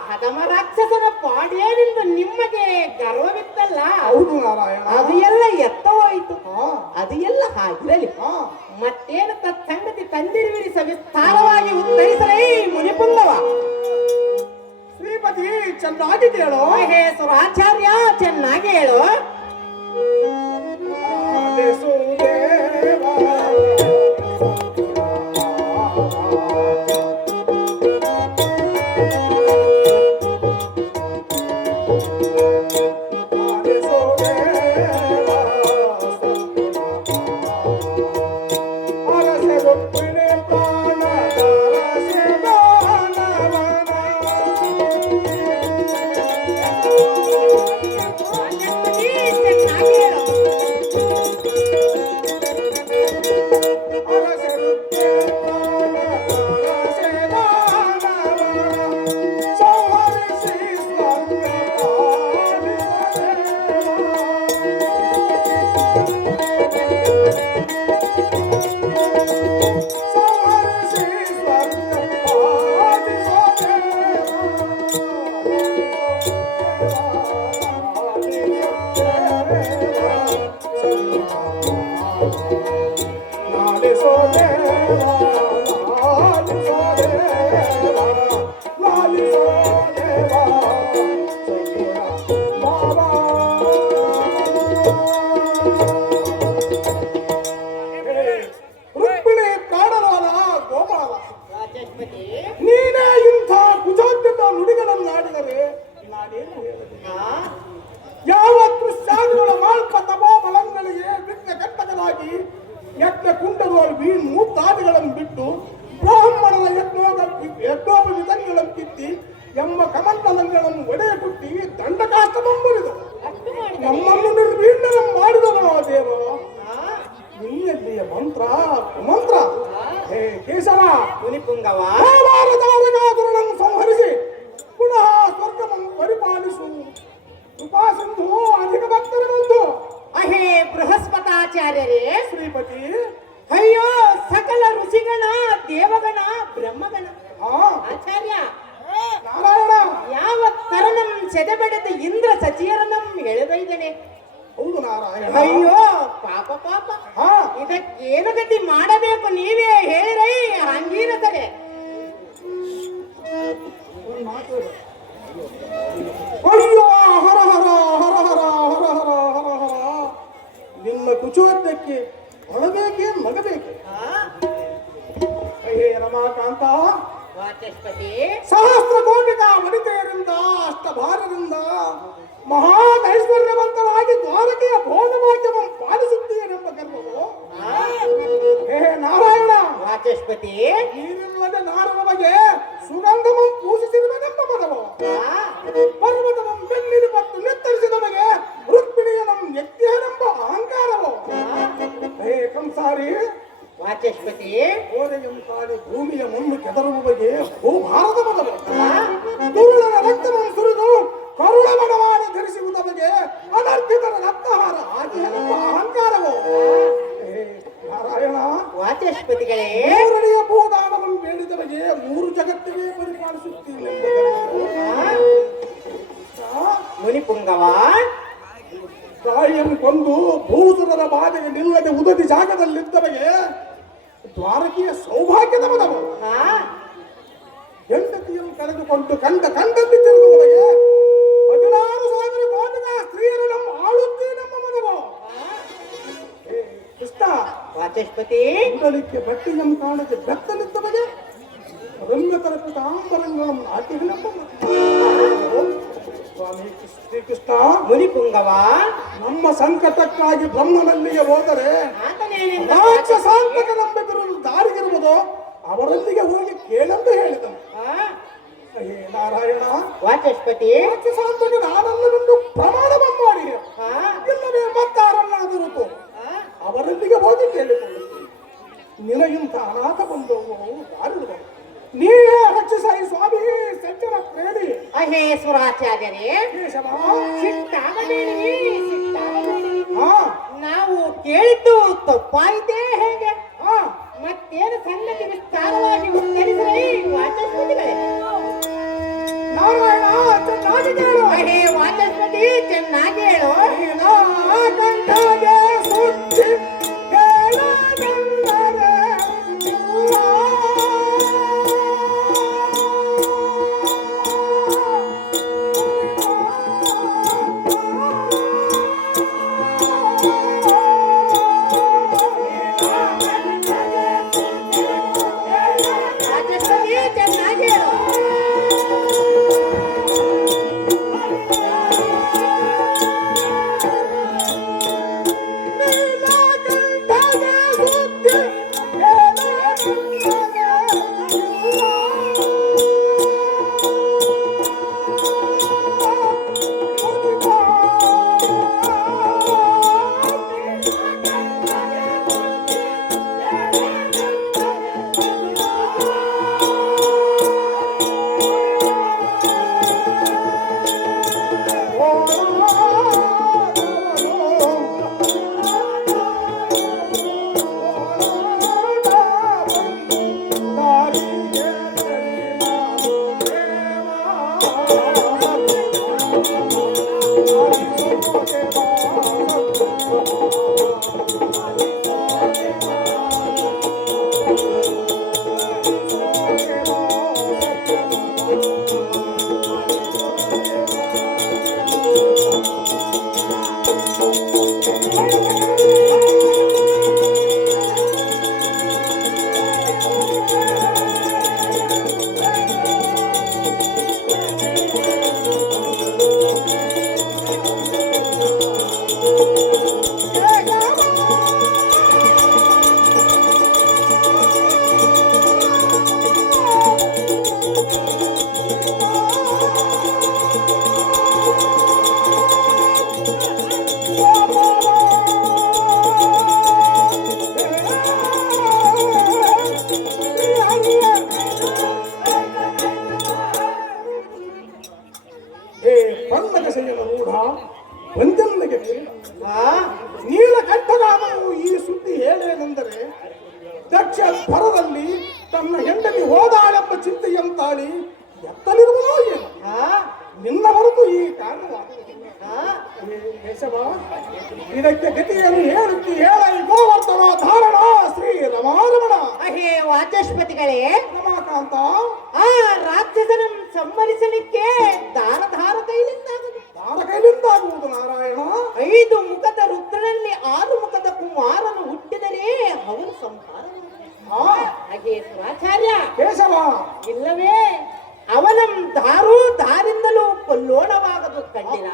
ಹದಮ ರಾಕ್ಷಸನ ಪಾಡೇನಿಂದ ನಿಮಗೆ ಗರ್ವವಿತ್ತಲ್ಲ, ಹೌದು ನಾರಾಯಣ. ಅದು ಎಲ್ಲ ಎತ್ತವಾಯಿತು. ಹಾ, ಅದು ಎಲ್ಲ ಹಾಗಿರಲಿ. ಹಾ. ಮತ್ತೇನು ತತ್ಸಂಗತಿ ತಂದಿರುವಿರಿ ಸವಿಸ್ತಾರವಾಗಿ ಉತ್ತರಿಸಲೇ ಮುನಿಪುಂಗವ. ಶ್ರೀಪತಿ ಚೆನ್ನಾಗಿ ಕೇಳೋ. ಹೇ ಸುರಾಚಾರ್ಯ, ಚೆನ್ನಾಗಿ ಹೇಳು. ಚೆನ್ನಾಗಿ ಹೇಳು. ರುಕ್ಮಿಣಿ ಪ್ರಾಣನಾದ ಗೋಪಾಲ, ವಾಚಸ್ಪತಿ, ನೀನೇ ಇಂಥ ಕುಜಾತ್ಯದ ನುಡಿಗಳನ್ನಾಡಿದರೆ ನಾನೇನು ಹೇಳಲಿ? ಯಾವ ಕೃಷ್ಣಾದಿಗಳ ಮಾಲ್ಪ ತಪೋ ಬಲಗಳಿಗೆ ವಿಘ್ನ ಕಟ್ಟಕಲಾಗಿ ಯಜ್ಞ ಕುಂಡದೋಳು ಮೂತ್ತಾದಿಗಳನ್ನು ಬಿಟ್ಟು ಬ್ರಾಹ್ಮಣನ ಯಜ್ಞೋಪವಿಧಗಳನ್ನು ಕಿತ್ತಿ ಎಂಬ ಕಮಂಡಲಗಳನ್ನು ಒಡೆಯ ಕುಟ್ಟಿ ದಂಡಕಾಷ್ಟಮಂಬರಿದು ನಮ್ಮನ್ನು ನಿರ್ವೀರ್ಣನ ಮಾಡಿದನೋ ದೇವ. ನೀಯಲ್ಲಿಯ ಮಂತ್ರ ಕುಮಂತ್ರ. ಹೇ ಕೇಶವ, ಮುನಿಪುಂಗವ, ತಾರಕಾಸುರನನ್ನು ಸಂಹರಿಸಿ ಪುನಃ ಸ್ವರ್ಗವನ್ನು ಪರಿಪಾಲಿಸು. ಕೃಪಾ ಸಿಂಧು ಅಧಿಕ ಭಕ್ತರ ಬಂಧು. ಅಹೇ ಬೃಹಸ್ಪತಾಚಾರ್ಯರೇ, ಶ್ರೀಪತಿ. ಅಯ್ಯೋ ಸಕಲ ಋಷಿಗಣ, ದೇವಗಣ, ಬ್ರಹ್ಮಗಣ, ಹಾ ಆಚಾರ್ಯ, ನಾರಾಯಣ. ಯಾವ ತರನಂ ಸೆದೆಬೆಡೆದ ಇಂದ್ರ ಸಚಿಯರನಂ ಎಳೆದೊಯ್ದನೆ. ಹೌದು ನಾರಾಯಣ. ಅಯ್ಯೋ ಪಾಪ ಪಾಪ, ಹಾ, ಇದಕ್ಕೇನು ಗತಿ ಮಾಡಬೇಕು ನೀವೇ ಹೇಳಿರೈ ಹಂಗೀರತರೆ. ಒಂದು ಮಾತು ಹೇಳು. ಅಯ್ಯೋ ಹರ ಹರ ಹರ ಹರ ಹರ ಹರ ಹರ ಹರ. ನಿನ್ನ ಕುಚೋದ್ಯಕ್ಕೆ ಅಳಬೇಕೆ ನಗಬೇಕು. ಹೇ ರಮಾಕಾಂತ, ವಾಚಸ್ಪತಿ, ಸಹಸ್ರ ಕೋಟಿಗ ವನಿತೆಯರಿಂದ ಅಷ್ಟಭಾರದಿಂದ ಮಹಾದೈಶ್ವರ್ಯವಂತರಾಗಿ ದ್ವಾರಕೆಯ ಭೋಗಭಾಗ್ಯವನ್ನು ಪಾಲಿಸುತ್ತೀರೆಂಬ ಗರ್ವವು. ಹೇ ನಾರಾಯಣ, ವಾಚಸ್ಪತಿ, ನೀರಿಲ್ಲದೆ ನಾರನಮಗೆ ಸುಗಂಧಮಂ ಪೂಜಿಸಿರುವನೆಂಬ ಮನವು. ಪರ್ವತವಂ ಬೆನ್ನಿರಿ ಮತ್ತು ನೆತ್ತರಿಸಿದವಗೆ ರುಕ್ಮಿಣಿಯನಂ ಎತ್ತಿಯನೆಂಬ ಅಹಂಕಾರವು. ಹೇ ಕಂಸಾರಿ, ವಾಚಸ್ಪತಿ, ಗೋರೆಯಂತಾಡಿ ಭೂಮಿಯ ಮಣ್ಣು ಕೆದರುವುವಗೆ ಭೂಭಾರದ ಮನವು. ದುರುಳನ ರಕ್ತವನ್ನು ಸುರಿದು ಕರುಳಮನ ಮಾಡಿ ಧರಿಸುವುದವಗೆ ಅನರ್ಪಿತರ ರಕ್ತಹಾರ ಆದಿಯನೆಂಬ ಅಹಂಕಾರವು. ಹೇ ನಾರಾಯಣ, ವಾಚಸ್ಪತಿಗಳೇ, ಮೂರನೆಯ ಭೂದಾನವನ್ನು ಬೇಡಿದವಗೆ ಮೂರು ಜಗತ್ತಿಗೆ ಪರಿಪಾಲಿಸುತ್ತೀನೆಂಬ ಗರ್ವವು. ಮುನಿಪುಂಗವ, ತಾಯಿಯನ್ನು ಕೊಂದು ಭೂಸುರರ ಬಾಧೆಗೆ ನಿಲ್ಲದೆ ಉದದಿ ಜಾಗದಲ್ಲಿದ್ದವಗೆ ದ್ವಾರಕೆಯ ಸೌಭಾಗ್ಯದ ಮನವು. ಹೆಂಡತಿಯನ್ನು ಕಳೆದುಕೊಂಡು ಕಂಡಲ್ಲಿ ತಿರುಗುವವಗೆ 16,000 ಕೋಟಿಗ ಸ್ತ್ರೀಯರು ನಮ್ಮ ಆಳುತ್ತೀನೆಂಬ ಮನವು. ಹೇ ಕೃಷ್ಣ, ವಾಚಸ್ಪತಿ, ಕುಂಡಲಿಕ್ಕೆ ಬಟ್ಟೆಯನ್ನು ಕಾಣದೆ ಬೆತ್ತಲಿದ್ದವಗೆ ರಮ್ಯತರ ಪಿತಾಂಬರಂಗಳನ್ನು ನಾಟ್ಯಗಳೆಂಬ ಮನವು. ಸ್ವಾಮಿ ಶ್ರೀಕೃಷ್ಣ, ಮುನಿಪುಂಗವ, ನಮ್ಮ ಸಂಕಟಕ್ಕಾಗಿ ಬ್ರಹ್ಮನಲ್ಲಿಗೆ ಹೋದರೆ ಆತನೇನೆಂದ ರಾಕ್ಷಸಾಂತಕ ನಂಬಿಕರು ದಾರಿಗಿರುವುದು ಅವರಲ್ಲಿಗೆ ಹೋಗಿ ಕೇಳೆಂದು ಹೇಳಿದನು. ಹೇ ನಾರಾಯಣ, ವಾಚಸ್ಪತಿ, ರಾಕ್ಷಸಾಂತಕ ನಾನಲ್ಲವೆಂದು ಪ್ರಮಾಣವನ್ನು ಮಾಡಿ ಇಲ್ಲವೇ ಮತ್ತಾರನ್ನಾದರೂ ಅವರಲ್ಲಿಗೆ ಹೋಗಿ ಕೇಳಿಕೊಳ್ಳುತ್ತೀನಿ. ನಿನಗಿಂತ ಅನಾಥ ಬಂದವು ದಾರಿರುವರು. ನೀವೇ ರಕ್ಷಿಸಾಯಿ ಸ್ವಾಮಿ ಸಜ್ಜನ ಪ್ರೇಮಿ. ಅಹೇ ಸುರಾಚಾರ್ಯರೇ, ಕೇಶವ, ಸಿಟ್ಟಾಗಬೇಡಿ, ಸಿಟ್ಟಾಗಬೇಡಿ. ಹಾ ನಾವು ಕೇಳಿದ್ದು ತಪ್ಪಾಯಿತೇ ಹೇಗೆ? ಹಾ ಮತ್ತೇನು ಸಂಗತಿ ವಿಸ್ತಾರವಾಗಿ ಉತ್ತರಿಸಿರಿ ವಾಚಸ್ಪತಿಗಳೇ. ನಾರಾಯಣ ಚೆನ್ನಾಗಿ ಕೇಳು. ಹೇ ವಾಚಸ್ಪತಿ, ಚೆನ್ನಾಗಿ ಹೇಳು. ಕಂಠಗೆ ಸುದ್ದಿ ಕೇಳದಂದರೆ ವಾಚಸ್ಪತಿ, ಚೆನ್ನಾಗಿ ಹೇಳು. ಒಂದೆಲ್ಲಗೆ ನೀಲಕಂಠನಾದನು ಈ ಸುದ್ದಿ ಹೇಳೇನೆಂದರೆ ದಕ್ಷ ಭರದಲ್ಲಿ ತನ್ನ ಹೆಂಡತಿ ಹೋದಾಳೆಂಬ ಚಿಂತೆಯಂತಾಳಿ ಎತ್ತಲಿರುವುದೋ ಏನು ನಿನ್ನ ಹೊರತು ಈ ಕಾರ್ಯವಾಗುವುದಿಲ್ಲ. ಕೇಶವ, ಇದಕ್ಕೆ ಗತಿಯನ್ನು ಹೇಳುತ್ತಿ ಹೇಳ ಗೋವರ್ಧನ ಧಾರಣ ಶ್ರೀ ರಮಾರಮಣ. ಹೇ ವಾಚಸ್ಪತಿಗಳೇ, ರಮಾಕಾಂತ, ಆ ರಾಕ್ಷಸನನ್ನು ಸಂಹರಿಸಲಿಕ್ಕೆ ದಾರ ಕೈಲಿಂದಾಗುವುದು. ದಾರ ಕೈಲಿಂದಾಗುವುದು ನಾರಾಯಣ. 5 ಮುಖದ ರುದ್ರನಲ್ಲಿ 6 ಮುಖದ ಕುಮಾರನು ಹುಟ್ಟಿದರೆ ಅವನು ಸಂಹಾರ. ಹಾಗೆ ಶಿವಾಚಾರ್ಯ ಕೇಶವ, ಇಲ್ಲವೇ ಅವನ ದಾರಿಂದಲೂ ಕೊಲ್ಲೋಣವಾಗದು ಕಂಡಿಲ್ಲ.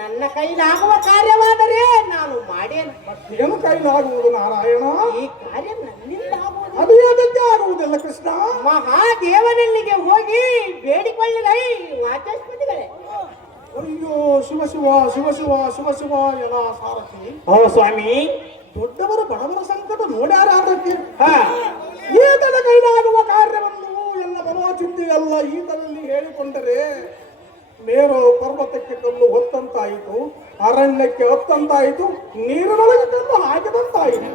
ನನ್ನ ಕೈಲಾಗುವ ಕಾರ್ಯವಾದರೆ ನಾನು ಮಾಡೇನು. ಏನು ಕೈಲಾಗುವುದು ನಾರಾಯಣ? ಈ ಕಾರ್ಯ ನನ್ನಿಂದ ಆಗುವುದು. ಅದು ಅದಕ್ಕೆ ಆಗುವುದಿಲ್ಲ ಕೃಷ್ಣ. ಮಹಾದೇವನಲ್ಲಿಗೆ ಹೋಗಿ ಬೇಡಿಕೊಳ್ಳಿರೈ ವಾಚಸ್ಪತಿಗಳೇ. ಅಯ್ಯೋ ಶಿವ ಶಿವ ಶಿವ ಶಿವ ಶಿವ ಶಿವ ಎಲ್ಲ ಸಾರಥಿ. ಓ ಸ್ವಾಮಿ, ದೊಡ್ಡವರು ಬಡವರ ಸಂಕಟ ನೋಡ್ಯಾರ ಅದಕ್ಕೆ. ಈತನ ಕೈಲಾಗುವ ಕಾರ್ಯವನ್ನು ಎಲ್ಲ ಮನೋಚಿಂತೆಯಲ್ಲ ಈತನಲ್ಲಿ ಹೇಳಿಕೊಂಡರೆ ಮೇರು ಪರ್ವತಕ್ಕೆ ಕಲ್ಲು ಹೊತ್ತಂತಾಯಿತು, ಅರಣ್ಯಕ್ಕೆ ಹೊತ್ತಂತಾಯಿತು, ನೀರಿನೊಳಗೆ ಕಲ್ಲು ಹಾಕಿದಂತಾಯಿತು.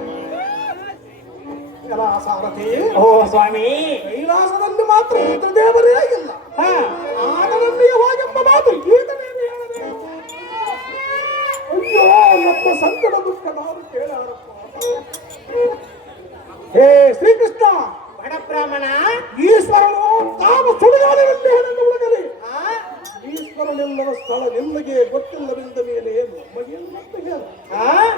ಎಲ್ಲ ಸಾರಥಿ. ಓ ಸ್ವಾಮಿ, ಕೈಲಾಸದಲ್ಲಿ ಮಾತ್ರ ರುದ್ರದೇವರೇ ಇಲ್ಲ. ಆತನಲ್ಲಿಯೇ ಹೋಗೆಂಬ ಮಾತು ಈತನೇನು ಹೇಳಬೇಕು? ಅಯ್ಯೋ ನಮ್ಮ ಸಂಕಟ ದುಃಖ ನಾವು ಕೇಳಾರಪ್ಪ. ಹೇ ಶ್ರೀಕೃಷ್ಣ, ಬಡ ಬ್ರಾಹ್ಮಣ, ಈಶ್ವರನು ತಾನು ಸುಡುಗಾಲಿನಲ್ಲಿ ಹೆಣನ್ನು ಉಳಗಲಿ. ಈಶ್ವರನೆಲ್ಲರ ಸ್ಥಳ ನಿಮಗೆ ಗೊತ್ತಿಲ್ಲವೆಂದ ಮೇಲೆ ನಮಗೇನಂತ ಹೇಳು.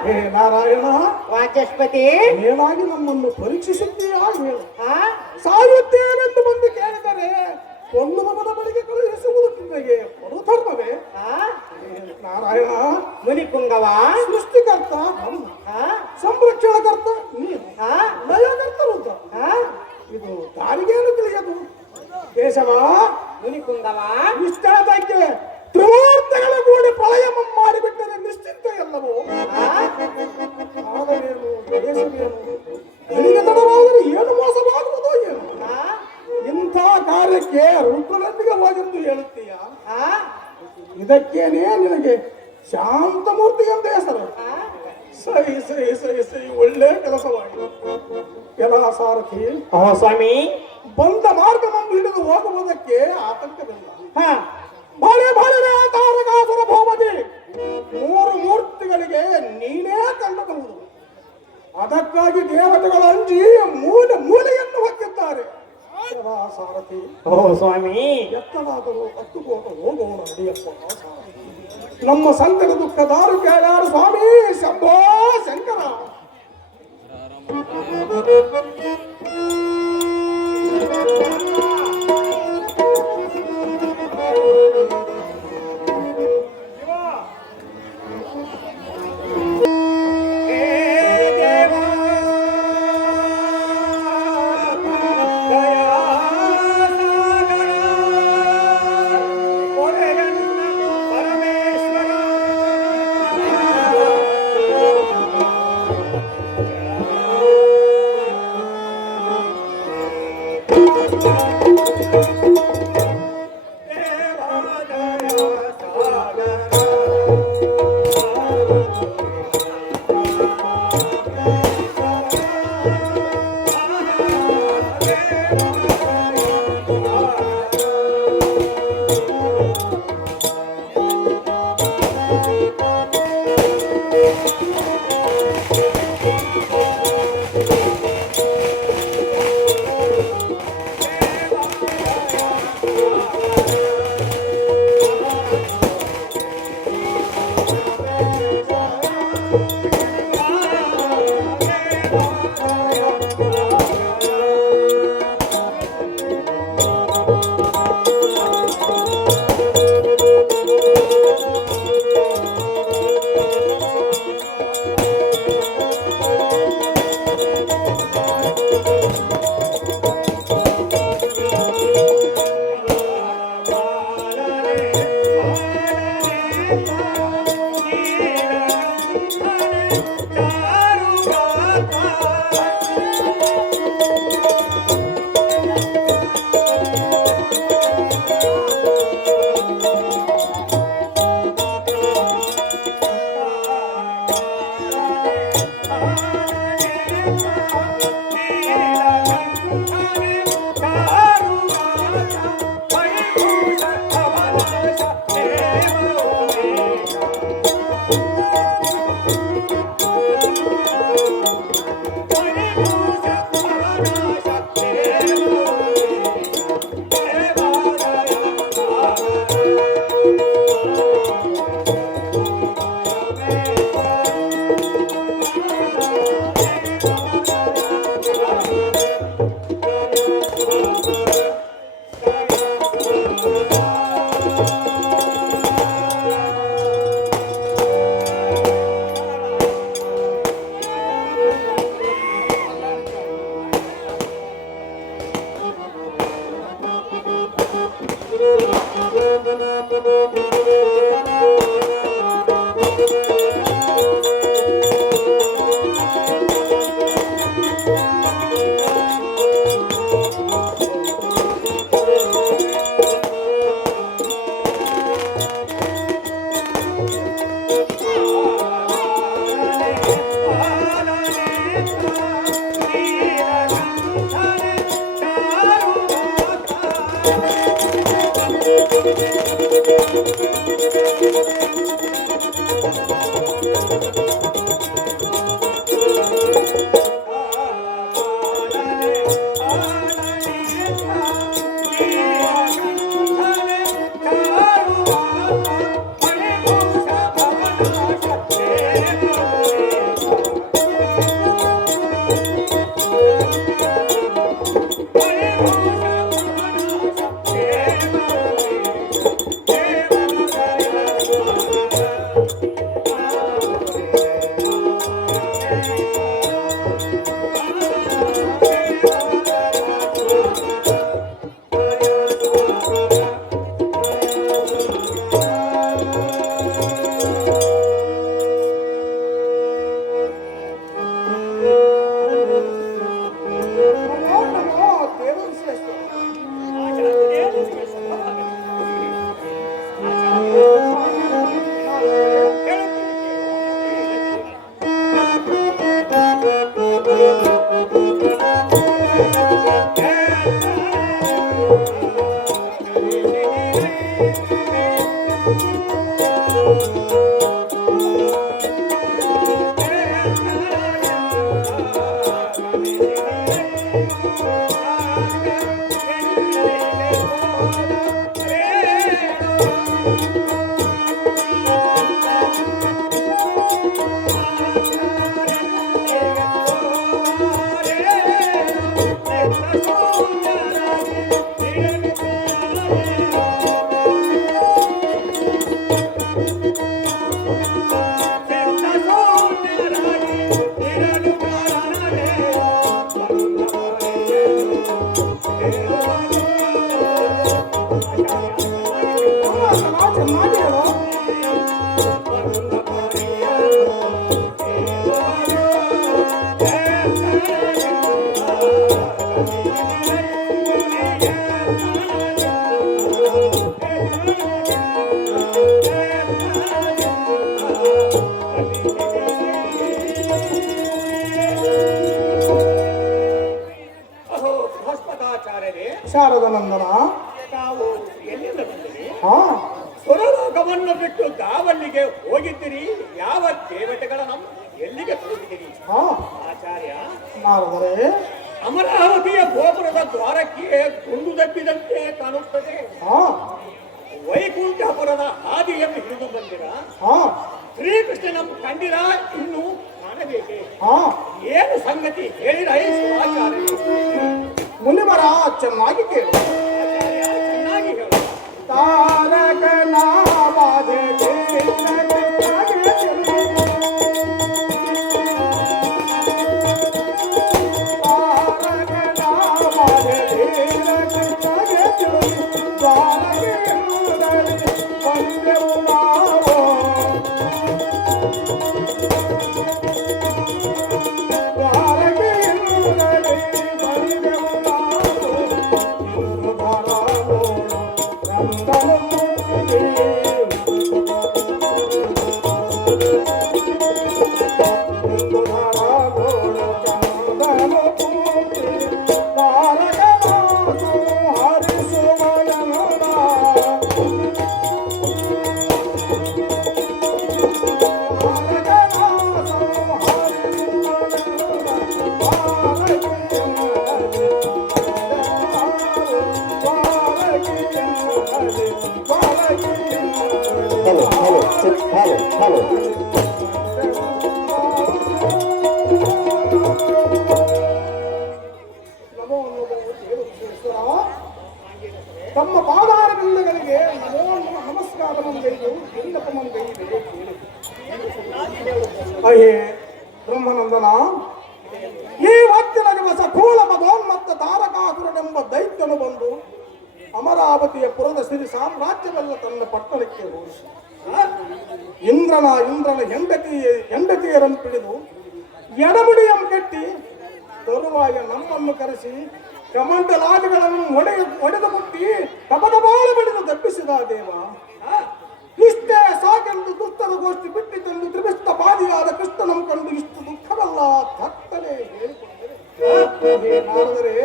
ಹೇ ನಾರಾಯಣ, ವಾಚಸ್ಪತಿ ಏನಾಗಿ ನಮ್ಮನ್ನು ಪರೀಕ್ಷಿಸುತ್ತೀಯಾ ಹೇಳು. ಸಾಯುತ್ತೇನೆಂದು ಬಂದು ಕೇಳಿದರೆ ಕೊಲ್ಲುವವನ ಬಳಿಗೆ ಕಳುಹಿಸುವುದು ನಿಮಗೆ ಧರ್ಮವೇ? ನಾರಾಯಣ, ಮುನಿಪುಂಗವ, ಸೃಷ್ಟಿಕರ್ತ ಬ್ರಹ್ಮ, ಸಂರಕ್ಷಣಕರ್ತ ನೀನು, ಲಯಕರ್ತ ರುದ್ರ. ಇದು ದಾರಿಗೇನು ತಿಳಿಯದು. ಕೇಶವ, ಮುನಿಪುಂಗವ, ಇಷ್ಟಾದಕ್ಕೆ ತ್ರಿಮೂರ್ತಿಗಳ ಕೂಡಿ ಪ್ರಳಯ ಮಾಡಿಬಿಟ್ಟರೆ ನಿಶ್ಚಿಂತ ಎಲ್ಲವೋ. ಆದರೇನು ದೇಶವೇನು ಬೆಳಿಗ್ಗೆ ತಡವಾದರೆ ಏನು ಮೋಸವಾಗುವುದೋ ಏನು. ಇಂಥ ಕಾರ್ಯಕ್ಕೆ ರುದ್ರನೊಂದಿಗೆ ಹೋಗೆಂದು ಹೇಳುತ್ತೀಯ. ಇದಕ್ಕೇನೇ ನಿನಗೆ ಶಾಂತಮೂರ್ತಿ ಅಂತ ಹೆಸರು. ಸರಿ ಸರಿ ಸರಿ ಸರಿ, ಒಳ್ಳೆ ಕೆಲಸವಾಗಿದೆ. ಎಲ್ಲ ಸಾರಥಿ, ಸ್ವಾಮಿ. ಬಂದ ಮಾರ್ಗವನ್ನು ಹಿಡಿದು ಹೋಗುವುದಕ್ಕೆ ಆತಂಕವಿಲ್ಲ. ಹಾ, ಬಾಳೆ ಬಾಳೆ ತಾರಕಾಸುರ ಭೌಮತಿ 3 ಮೂರ್ತಿಗಳಿಗೆ ನೀನೇ ಕಂಡುಬಹುದು. ಅದಕ್ಕಾಗಿ ದೇವತೆಗಳು ಅಂಜಿ ಮೂಲೆಯನ್ನು ಹೊಕ್ಕಿದ್ದಾರೆ. ಎಲ್ಲ ಸಾರಥಿ, ಸ್ವಾಮಿ. ಎತ್ತಲಾದರೂ ಹತ್ತುಕೋಟ ಹೋಗೋಣ ನಡಿಯಪ್ಪ ಸಾರಥಿ. ನಮ್ಮ ಸಂಕಟ ದುಃಖ ದಾರು ಕೇಳಾರು ಸ್ವಾಮಿ. ಶಂಭೋ ಶಂಕರ. ಶಾರದ ನಂದನ. ತಾವು ಎಲ್ಲಿಂದ ಬಂದಿರಿ? ಹಾ, ಸುರಲೋಕವನ್ನು ಬಿಟ್ಟು ಗಾವಲ್ಲಿಗೆ ಹೋಗಿದ್ದೀರಿ. ಯಾವ ದೇವತೆಗಳನ್ನು ಎಲ್ಲಿಗೆ ತೋರಿಸಿದಿರಿ? ಹಾ, ಆಚಾರ್ಯ, ನಾರದರೆ. ಅಮರಾವತಿಯ ಗೋಪುರದ ದ್ವಾರಕ್ಕೆ ಗುಂಡು ದಬ್ಬಿದಂತೆ ಕಾಣುತ್ತದೆ. ಹಾ, ವೈಕುಂಠಪುರದ ಹಾದಿಯನ್ನು ಹಿಡಿದು ಬಂದಿರ. ಹಾ, ಶ್ರೀಕೃಷ್ಣನ ಕಂಡಿರ, ಇನ್ನು ಕಾಣಬೇಕೆ? ಹಾ. ಏನು ಸಂಗತಿ ಹೇಳಿರ ಆಚಾರ್ಯ? ಮುನಿವರ ಚೆನ್ನಾಗಿ ಕೇಳು. ಆಚಾರ್ಯ, ಚೆನ್ನಾಗಿ ಹೇಳು. ತಾರಕ ನಾಮದ ಹಲೋ ಹಲೋ ಹಲೋ ಹಲೋ. ತಮ್ಮ ಪಾದಾರವಿಂದಗಳಿಗೆ ನಮೋ ನಮಸ್ಕಾರಮಂಗೈದು ಎಂದಪಮಂಗೈದೆ. ಅಯ್ಯೇ ಬ್ರಹ್ಮನಂದನ, ಈ ಹೊತ್ತಿನ ದಿವಸ ಕೂಲ ಮದೋನ್ಮತ್ತ ತಾರಕಾಸುರನೆಂಬ ದೈತ್ಯನು ಬಂದು ಅಮರಾವತಿಯ ಪುರದ ಸಿರಿ ಸಾಮ್ರಾಜ್ಯವೆಲ್ಲ ತನ್ನ ಪಟ್ಟಣಕ್ಕೆ ಹೋಲಿಸಿ ಇಂದ್ರನ ಹೆಂಡತಿಯರನ್ನು ಹಿಡಿದು ಎಡಬಿಡಿಯನ್ನು ಕಟ್ಟಿ ತರುವಾಯ ನಮ್ಮನ್ನು ಕರೆಸಿ ಕಮಂಡಲಾದಿಗಳನ್ನು ಒಡೆದು ಮುಟ್ಟಿ ಕಪದಬಾಳ ಬಡಿದು ತಪ್ಪಿಸಿದ ದೇವ. ಇಷ್ಟೇ ಸಾಕೆಂದು ದುಷ್ಟರ ಗೋಷ್ಠಿ ಬಿಟ್ಟಿ ತಂದು ತ್ರಿವಿಷ್ಟ ಬಾದಿಯಾದ ಕೃಷ್ಣನನ್ನು ಕಂಡು ಇಷ್ಟು ದುಃಖವಲ್ಲ ಥತ್ತನೆ ಹೇಳಿಕೊಂಡರೆ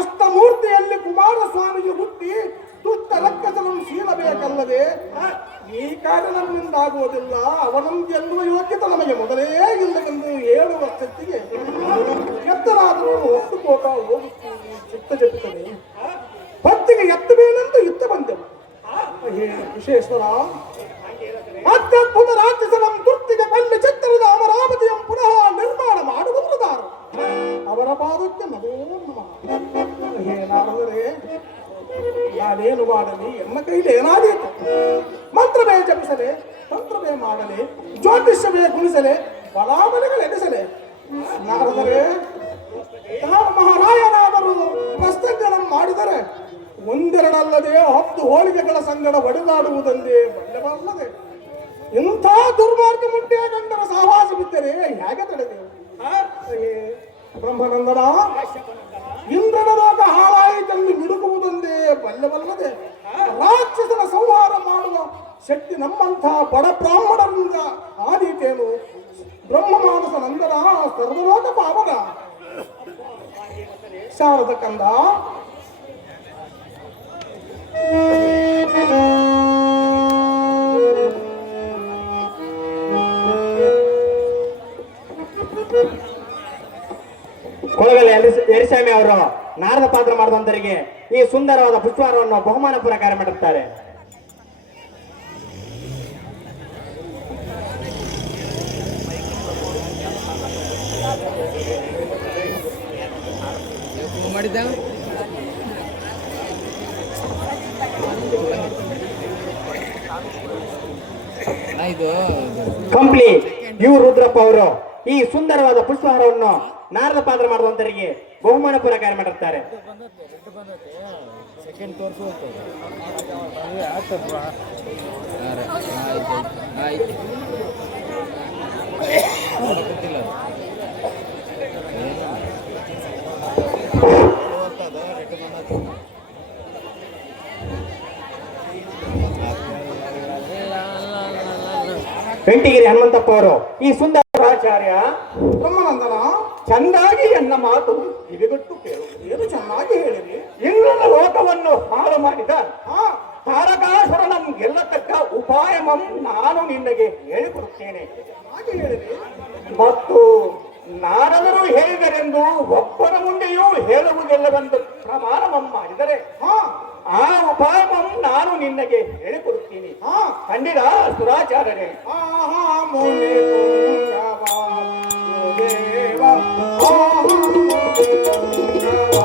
ಅಷ್ಟಮೂರ್ತಿಯಲ್ಲಿ ಕುಮಾರಸ್ವಾಮಿಗೆ ಹುಟ್ಟಿ ದುಷ್ಟ ರಕ್ಕಸನನ್ನು ಶೀಲಬೇಕಲ್ಲದೆ ಈ ಕಾರ್ಯ ನಮ್ಮಿಂದಾಗುವುದಿಲ್ಲ. ಅವನಂತೆ ಎನ್ನುವ ಯೋಗ್ಯತೆ ನಮಗೆ ಮೊದಲೇ ಇಲ್ಲವೆಂದು ಹೇಳುವ ಸ್ಥಿತಿಗೆ ಎತ್ತರಾದರೂ ಒತ್ತುಕೋಟ ಹೋಗುತ್ತೀವಿ ಚಿತ್ತ ಜಪಿತದೆ. ಹೊತ್ತಿಗೆ ಎತ್ತಬೇನೆಂದು ಯುದ್ಧ ಬಂದೆವು. ವಿಶೇಶ್ವರ ಅತ್ಯದ್ಭುತ ರಾಕ್ಷಸನಂ ತುರ್ತಿಗೆ ಕಲ್ಲು ಚಿತ್ತರದ ಅಮರಾವತಿಯನ್ನು ಪುನಃ ನಿರ್ಮಾಣ ಮಾಡುವುದಾರು ಅವರ ಪಾದಕ್ಕೆ ನಮೋ ನಮಃ. ಏನಾದರೆ ನಾನೇನು ಮಾಡಲಿ, ಎನ್ನ ಕೈಲಿ ಏನಾದೀತು? ಮಂತ್ರವೇ ಜಪಿಸಲೆ, ತಂತ್ರವೇ ಮಾಡಲೆ, ಜ್ಯೋತಿಷ್ಯವೇ ಗುಣಿಸಲೆ, ಬಲಾಬಲಿಗಳೆನಿಸಲೆ. ನಾರದರೆ ತಾವು ಮಹಾರಾಯನಾದರೂ ಪ್ರಸ್ತಜ್ಞನನ್ನು ಮಾಡಿದರೆ ಒಂದೆರಡಲ್ಲದೆ 10 ಹೋಳಿಗೆಗಳ ಸಂಗಡ ಒಡೆದಾಡುವುದಲ್ಲದೆ ಬಲ್ಲವಲ್ಲದೆ ಇಂಥ ದುರ್ಮಾರ್ಗ ಮುಂಟೆಯ ಗಂಡರ ಸಹವಾಸ ಬಿದ್ದರೆ ಹೇಗೆ ತಡೆದೆವು? ಬ್ರಹ್ಮನಂದನ, ಇಂದ್ರನ ಲೋಕ ಹಾಳಾಯಿತೆಂದು ಮಿಡುಕುವುದೊಂದೇ ಬಲ್ಲವಲ್ಲದೆ ರಾಕ್ಷಸನ ಸಂಹಾರ ಮಾಡುವ ಶಕ್ತಿ ನಮ್ಮಂಥ ಬಡ ಬ್ರಾಹ್ಮಣರಿಂದ ಆದೀತೇನು? ಬ್ರಹ್ಮಮಾನಸ ನಂದನ ಸರ್ವಲೋಕ ಪಾವನ. ಶಾರದ ಕಂದ, ಕೊಳಗಲೆ ಯರಿಸ್ವಾಮಿ ಅವರು ನಾರದ ಪಾತ್ರ ಮಾಡಿದಂತರಿಗೆ ಈ ಸುಂದರವಾದ ಪುಷ್ಪಹಾರವನ್ನು ಬಹುಮಾನ ಪುರಕಾರ ಮಾಡುತ್ತಾರೆ. ಮಾಡಿದ್ದ ಕಂಪ್ಲಿ ಯು ರುದ್ರಪ್ಪ ಅವರು ಈ ಸುಂದರವಾದ ಪುಷ್ಪಹಾರವನ್ನು ನಾರದ ಪಾತ್ರ ಮಾಡುವಂತರಿಗೆ ಬಹುಮಾನ ಪುರಕಾರ ಮಾಡುತ್ತಾರೆ. ಸೆಕೆಂಡ್ ತೋರಿಸುತ್ತೆ ಆಯ್ತು ಗೊತ್ತಿಲ್ಲ. ವೆಂಟಿಗಿರಿ ಹನುಮಂತಪ್ಪ ಅವರು ಈ ಸುಂದರ ಆಚಾರ್ಯ ಬ್ರಹ್ಮನಂದನ ಚಂದಾಗಿ ಎನ್ನ ಮಾತು ಕಿವಿಗೊಟ್ಟು ಕೇಳು. ಏನು ಚೆನ್ನಾಗಿ ಹೇಳಿರಿ. ಇಂದ್ರನ ಲೋಕವನ್ನು ಹಾಳು ಮಾಡಿದ ಹಾ ತಾರಕಾಸುರನಂ ಗೆಲ್ಲತಕ್ಕ ಉಪಾಯಮಂ ನಾನು ನಿನಗೆ ಹೇಳಿಕೊಡುತ್ತೇನೆ ಹಾಗೆ ಹೇಳಿರಿ. ಮತ್ತು ನಾರದರು ಹೇಳಿದರೆಂದು ಒಬ್ಬರ ಮುಂದೆಯೂ ಹೇಳುವುದಿಲ್ಲವೆಂದು ಪ್ರಮಾಣವಂ ಮಾಡಿದರೆ ಹಾ ಆ ಉಪಾಯಮಂ ನಾನು ನಿನಗೆ ಹೇಳಿಕೊಡುತ್ತೀನಿ. ಹಾ ಖಂಡಿತ ಸುರಾಚಾರ್ಯರೇ. ಆಹಾ ಮುನಿ ಪುಂಗವ ದೇವ ಆಹಾ ಮುನಿ ಪುಂಗವ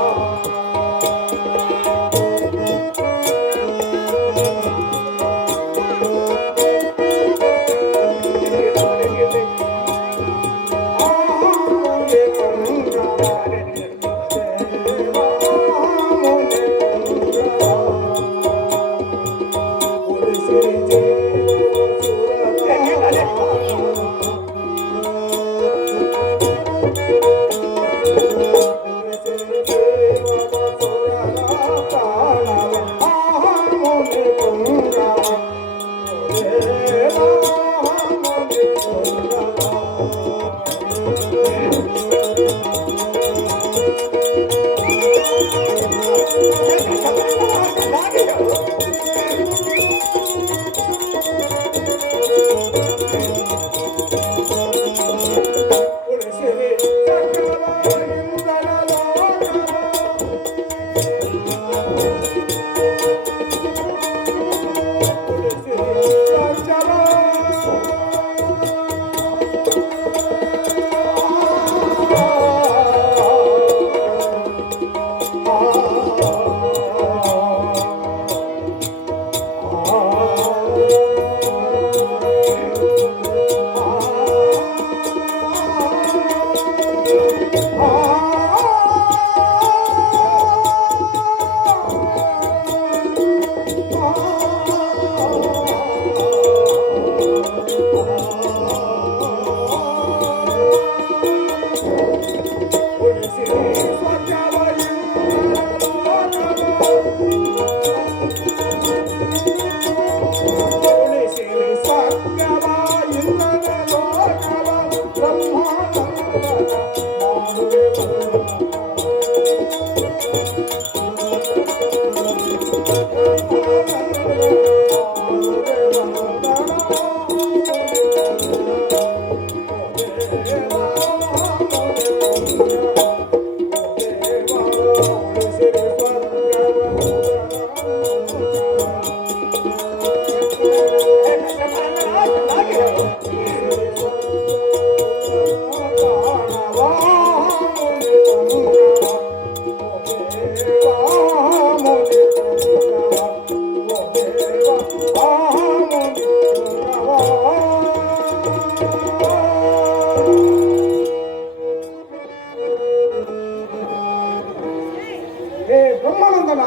ಹೇ ಬ್ರಹ್ಮಾನಂದನ,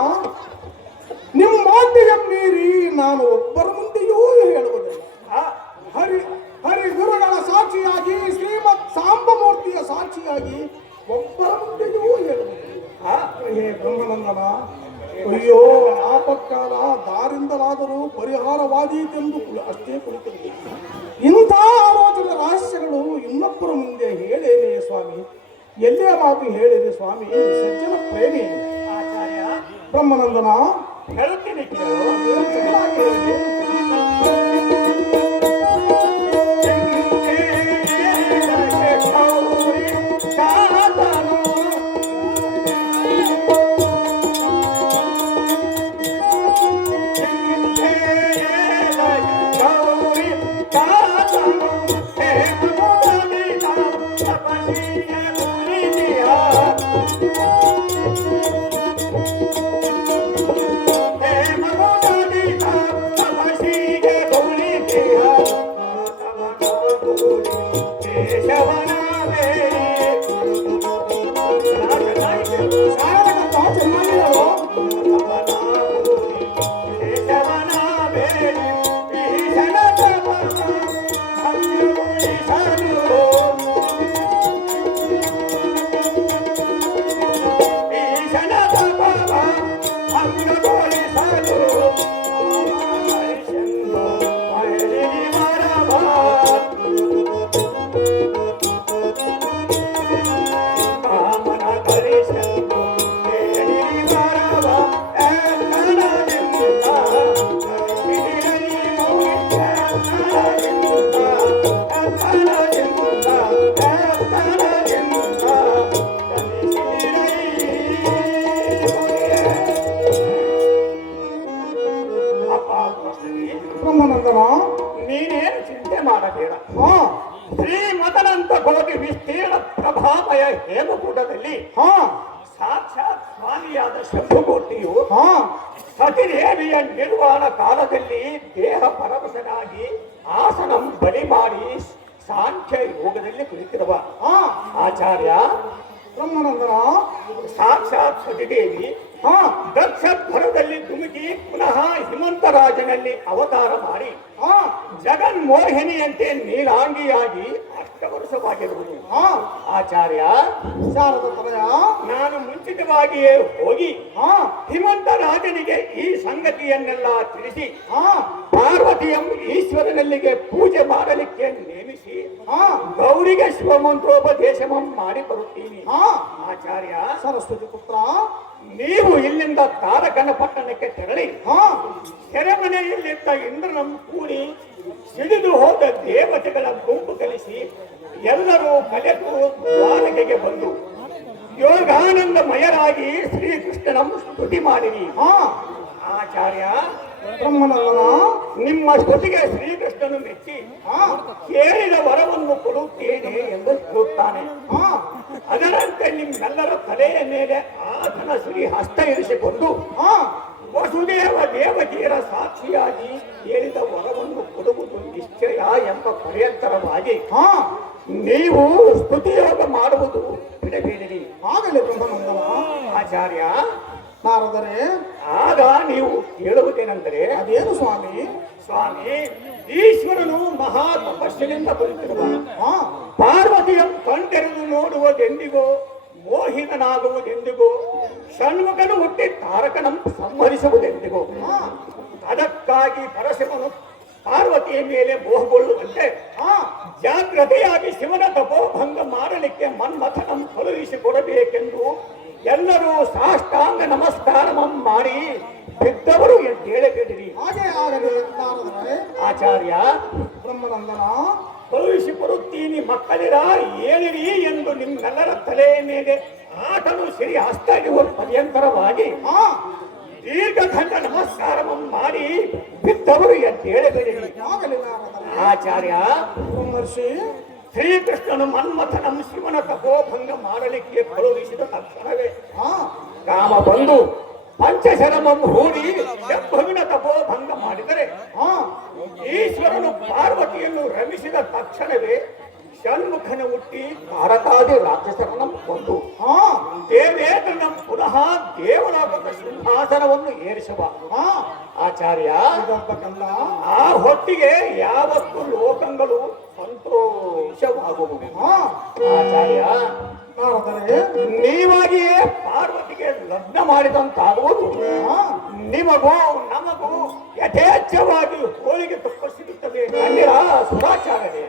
ನಿಮ್ಮ ಮಾತಿಗೆ ಮೀರಿ ನಾನು ಒಬ್ಬರ ಮುಂದೆಯೂ ಹೇಳುವುದಿಲ್ಲ. ಹರಿ ಹರಿ ಗುರುಗಳ ಸಾಕ್ಷಿಯಾಗಿ, ಶ್ರೀಮತ್ ಸಾಂಬಮೂರ್ತಿಯ ಸಾಕ್ಷಿಯಾಗಿ ಒಬ್ಬರ ಮುಂದೆಯೂ ಹೇಳುವುದಿಲ್ಲ. ಹೇ ಬ್ರಹ್ಮಾನಂದನ, ಅಯ್ಯೋ ಆಪತ್ಕಾಲ ದಾರಿಂದಲಾದರೂ ಪರಿಹಾರವಾದೀತೆಂದು ಅಷ್ಟೇ ಕುಳಿತಿರುತ್ತದೆ. ಇಂಥ ಆಲೋಚನೆ ರಹಸ್ಯಗಳು ಇನ್ನೊಬ್ಬರ ಮುಂದೆ ಹೇಳೇನೆ ಸ್ವಾಮಿ. ಎಲ್ಲೇ ಮಾತು ಹೇಳಿದೆ ಸ್ವಾಮಿ, ಸಜ್ಜನ ಪ್ರೇಮಿ ಆಚಾರ್ಯ ಬ್ರಹ್ಮಾನಂದನ. ಹೇಳುತ್ತೇನೆ ಕೇಳು. ಏನು ಚೆನ್ನಾಗಿ ಹೇಳಿದೆ. ಹೇಮಕೂಟದಲ್ಲಿ ಹಾ ಸಾಕ್ಷಾತ್ ಸ್ವಾಮಿಯಾದ ಶಂಭುಮೂರ್ತಿಯು ಹಾ ಸತಿದೇವಿಯ ನಿರ್ವಾಣ ಕಾಲದಲ್ಲಿ ದೇಹ ಪರವಶನಾಗಿ ಆಸನಂ ಬಲಿ ಮಾಡಿ ಸಾಂಖ್ಯ ಯೋಗದಲ್ಲಿ ಕುಳಿತಿರುವ ಹಾ ಆಚಾರ್ಯ ಬ್ರಹ್ಮನಂದನ ಸಾಕ್ಷಾತ್ ಸತಿದೇವಿ ಹಾ ದಕ್ಷಭರದಲ್ಲಿ ಧುಮುಕಿ ಪುನಃ ಹಿಮಂತರಾಜನಲ್ಲಿ ಅವತಾರ ಮಾಡಿ ಹಾ ಜಗನ್ಮೋಹಿನಿಯಂತೆ ನೀಲಾಂಗಿಯಾಗಿ ಅಷ್ಟವರ್ಷವಾಗಿರುವುದು ಹಾ ಆಚಾರ್ಯ ಶಾರದ ತನಯ ನಾನು ಮುಂಚಿತವಾಗಿಯೇ ಹೋಗಿ ಹಾ ಹಿಮಂತರಾಜನಿಗೆ ಈ ಸಂಗತಿಯನ್ನೆಲ್ಲ ತಿಳಿಸಿ ಹಾ ಪಾರ್ವತಿಯಂ ಈಶ್ವರನಲ್ಲಿಗೆ ಪೂಜೆ ಮಾಡಲಿಕ್ಕೆ ನೇಮಿಸಿ ಹಾ ಗೌರಿಗೆ ಶಿವಮಂತ್ರೋಪದೇಶವಂ ಮಾಡಿ ಬರುತ್ತೀನಿ ಹಾ ಆಚಾರ್ಯ ಸರಸ್ವತಿ ಪುತ್ರ ನೀವು ಇಲ್ಲಿಂದ ತಾರಕನ ಪಟ್ಟಣಕ್ಕೆ ತೆರಳಿ ಹಾ ಸೆರೆಮನೆಯಲ್ಲಿದ್ದ ಇಂದ್ರನಂ ಕೂಡಿ ಸಿಡಿದು ಹೋದ ದೇವತೆಗಳ ಗುಂಪು ಕಲಿಸಿ ಎಲ್ಲರೂ ಕಲೆತು ದ್ವಾರಕೆಗೆ ಬಂದು ಯೋಗಾನಂದಮಯರಾಗಿ ಶ್ರೀಕೃಷ್ಣನಂ ಸ್ತುತಿ ಮಾಡಿರಿ ಹಾ ಆಚಾರ್ಯ ಬ್ರಹ್ಮನಂದನ ನಿಮ್ಮ ಸ್ತುತಿಗೆ ಶ್ರೀಕೃಷ್ಣನು ಮೆಚ್ಚಿ ಹಾ ಕೇಳಿದ ವರವನ್ನು ಕೊಡುತ್ತೇನೆ ಎಂದು ಹೇಳುತ್ತಾನೆ ಹಾ ಅದರಂತೆ ನಿಮ್ಮೆಲ್ಲರ ತಲೆಯ ಮೇಲೆ ಆತನ ಶ್ರೀ ಹಸ್ತ ಇರಿಸಿಕೊಂಡು ಹಾ ವಸುದೇವ ದೇವಕಿಯರ ಸಾಕ್ಷಿಯಾಗಿ ಹೇಳಿದ ವರವನ್ನು ಕೊಡುವುದು ನಿಶ್ಚಯ ಎಂಬ ಪರ್ಯಂತರವಾಗಿ ಹಾ ನೀವು ಸ್ತುತಿಯೋಗ ಮಾಡುವುದು ಬಿಡಬೇಡಿರಿ ಆಗಲಿ ಬ್ರಹ್ಮನಂದನ ಆಚಾರ್ಯ ನಾರದರೆ ಆಗ ನೀವು ಹೇಳುವುದೇನೆಂದರೆ ಅದೇನು ಸ್ವಾಮಿ ಸ್ವಾಮಿ ಈಶ್ವರನು ಮಹಾ ತಪಸ್ಸಿನಿಂದ ಬರುತ್ತಿರುವ ಹಾ ಪಾರ್ವತಿಯ ಕಣ್ತೆರೆದು ನೋಡುವುದೆಂದಿಗೋ ಮೋಹಿತನಾಗುವುದೆಂದಿಗೋ ಷಣ್ಮುಖನು ಹುಟ್ಟಿ ತಾರಕನಂ ಸಂಹರಿಸುವುದೆಂದಿಗೋ ಅದಕ್ಕಾಗಿ ಪರಶಿವನು ಪಾರ್ವತಿಯ ಮೇಲೆ ಮೋಹಗೊಳ್ಳುವಂತೆ ಹಾ ಜಾಗ್ರತೆಯಾಗಿ ಶಿವನ ತಪೋಭಂಗ ಮಾಡಲಿಕ್ಕೆ ಮನ್ಮಥನಂ ಕಳುಹಿಸಿಕೊಡಬೇಕೆಂದು ಎಲ್ಲರೂ ಸಾಷ್ಟಾಂಗ ನಮಸ್ಕಾರವಂ ಮಾಡಿ ಬಿದ್ದವರು ಎದ್ದೇಳಬೇಡಿರಿ ಹಾಗೆ ಆಗಲಿ ನಾರದರೆ ಆಚಾರ್ಯ ಬ್ರಹ್ಮನಂದನ ಕಳುಹಿಸಿ ಬರುತ್ತೀನಿ ಮಕ್ಕಳಿರ ಏಳಿರಿ ಎಂದು ನಿಮ್ಮೆಲ್ಲರ ತಲೆಯ ಮೇಲೆ ಆತನು ಸಿರಿ ಹಸ್ತ ಇರುವ ಪರ್ಯಂತರವಾಗಿ ಹಾ ದೀರ್ಘಖಂಡ ನಮಸ್ಕಾರವನ್ನು ಮಾಡಿ ಬಿದ್ದವರು ಎದ್ದೇಳಬೇಡಿರಿ ಆಗಲಿ ನಾರದರೆ ಆಚಾರ್ಯ ಬ್ರಹ್ಮರ್ಷಿ ಶ್ರೀಕೃಷ್ಣನು ಮನ್ಮಥನಂ ಶಿವನ ತಪೋಭಂಗ ಮಾಡಲಿಕ್ಕೆ ಕಳುಹಿಸಿದ ತಕ್ಷಣವೇ ಹಾ ಕಾಮ ಬಂದು ಪಂಚಶರಮಂ ಹೂಡಿ ಶಂಭುವಿನ ತಪೋಭಂಗ ಮಾಡಿದರೆ ಹಾ ಈಶ್ವರನು ಪಾರ್ವತಿಯನ್ನು ರಮಿಸಿದ ತಕ್ಷಣವೇ ಷಣ್ಮುಖನ ಹುಟ್ಟಿ ಭಾರತಾದಿ ರಾಕ್ಷಸರನ್ನು ಕೊಂದು ಹಾ ದೇವೇಂದ್ರನ ಪುನಃ ದೇವಲೋಕದ ಸಿಂಹಾಸನವನ್ನು ಏರಿಸುವ ಹಾ ಆಚಾರ್ಯ ಇದೊಬ್ಬ ಕಂದ ಆ ಹೊತ್ತಿಗೆ ಯಾವತ್ತು ಲೋಕಗಳು ಸಂತೋಷವಾಗುವುದು ಹಾ ಆಚಾರ್ಯ ನಾರದರೆ ನೀವಾಗಿಯೇ ಪಾರ್ವತಿಗೆ ಲಗ್ನ ಮಾಡಿದಂತಾಗುವುದು ಹಾ ನಿಮಗೂ ನಮಗೂ ಯಥೇಚ್ಛವಾಗಿ ಹೋಳಿಗೆ ತುಪ್ಪ ಸಿಗುತ್ತದೆ ಅಲ್ಲಿರ ಸುರಾಚಾರ್ಯರೇ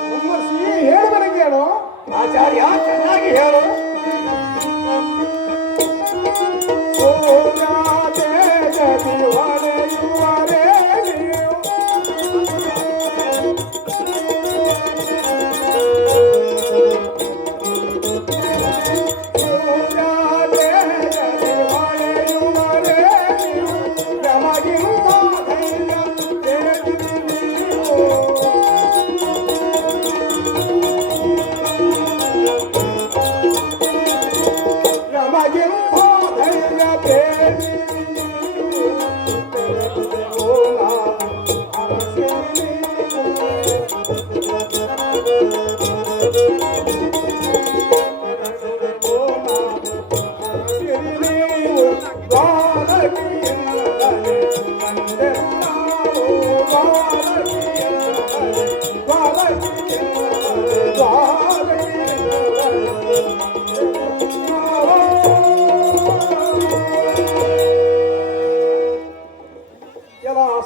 ಬ್ರಹ್ಮರ್ಷಿ ಹೇಳುವರೆ ಕೇಳು ಆಚಾರ್ಯ ಚೆನ್ನಾಗಿ ಹೇಳು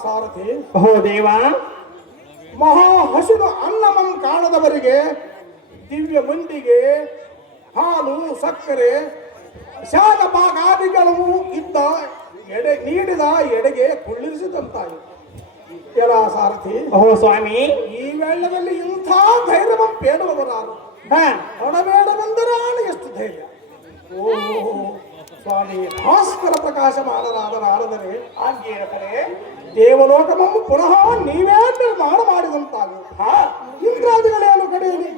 ಸಾರಥಿ ಓ ದೇವ ಮಹಾ ಹಸಿದು ಅನ್ನಮಂ ಕಾಣದವರಿಗೆ ದಿವ್ಯ ಮಂಡಿಗೆ ಹಾಲು ಸಕ್ಕರೆ ಶಾಲಭಾಗಾದಿಗಳು ಇದ್ದ ಎಡೆ ನೀಡಿದ ಎಡೆಗೆ ಕುಳ್ಳಿರಿಸಿದಂತಾಯಿತು. ಕೆಲ ಸಾರಥಿ ಓ ಸ್ವಾಮಿ ಈ ವೇಳದಲ್ಲಿ ಇಂಥ ಧೈರ್ಯವನ್ನು ಬೇಡುವವರಾರು ಹೊಡಬೇಡವೆಂದರಾನು ಎಷ್ಟು ಧೈರ್ಯ. ಓ ಸ್ವಾಮಿ ಭಾಸ್ಕರ ಪ್ರಕಾಶ ಮಾಡಲಾದರೆ ಆಂಗೇರಕರೇ ದೇವಲೋಕವನ್ನು ಪುನಃ ನೀವೇ ನಿರ್ಮಾಣ ಮಾಡಿದಂತಾಗ ಇಂದ್ರಾದಿಗಳೇನು ಕಡೆಯಲ್ಲಿ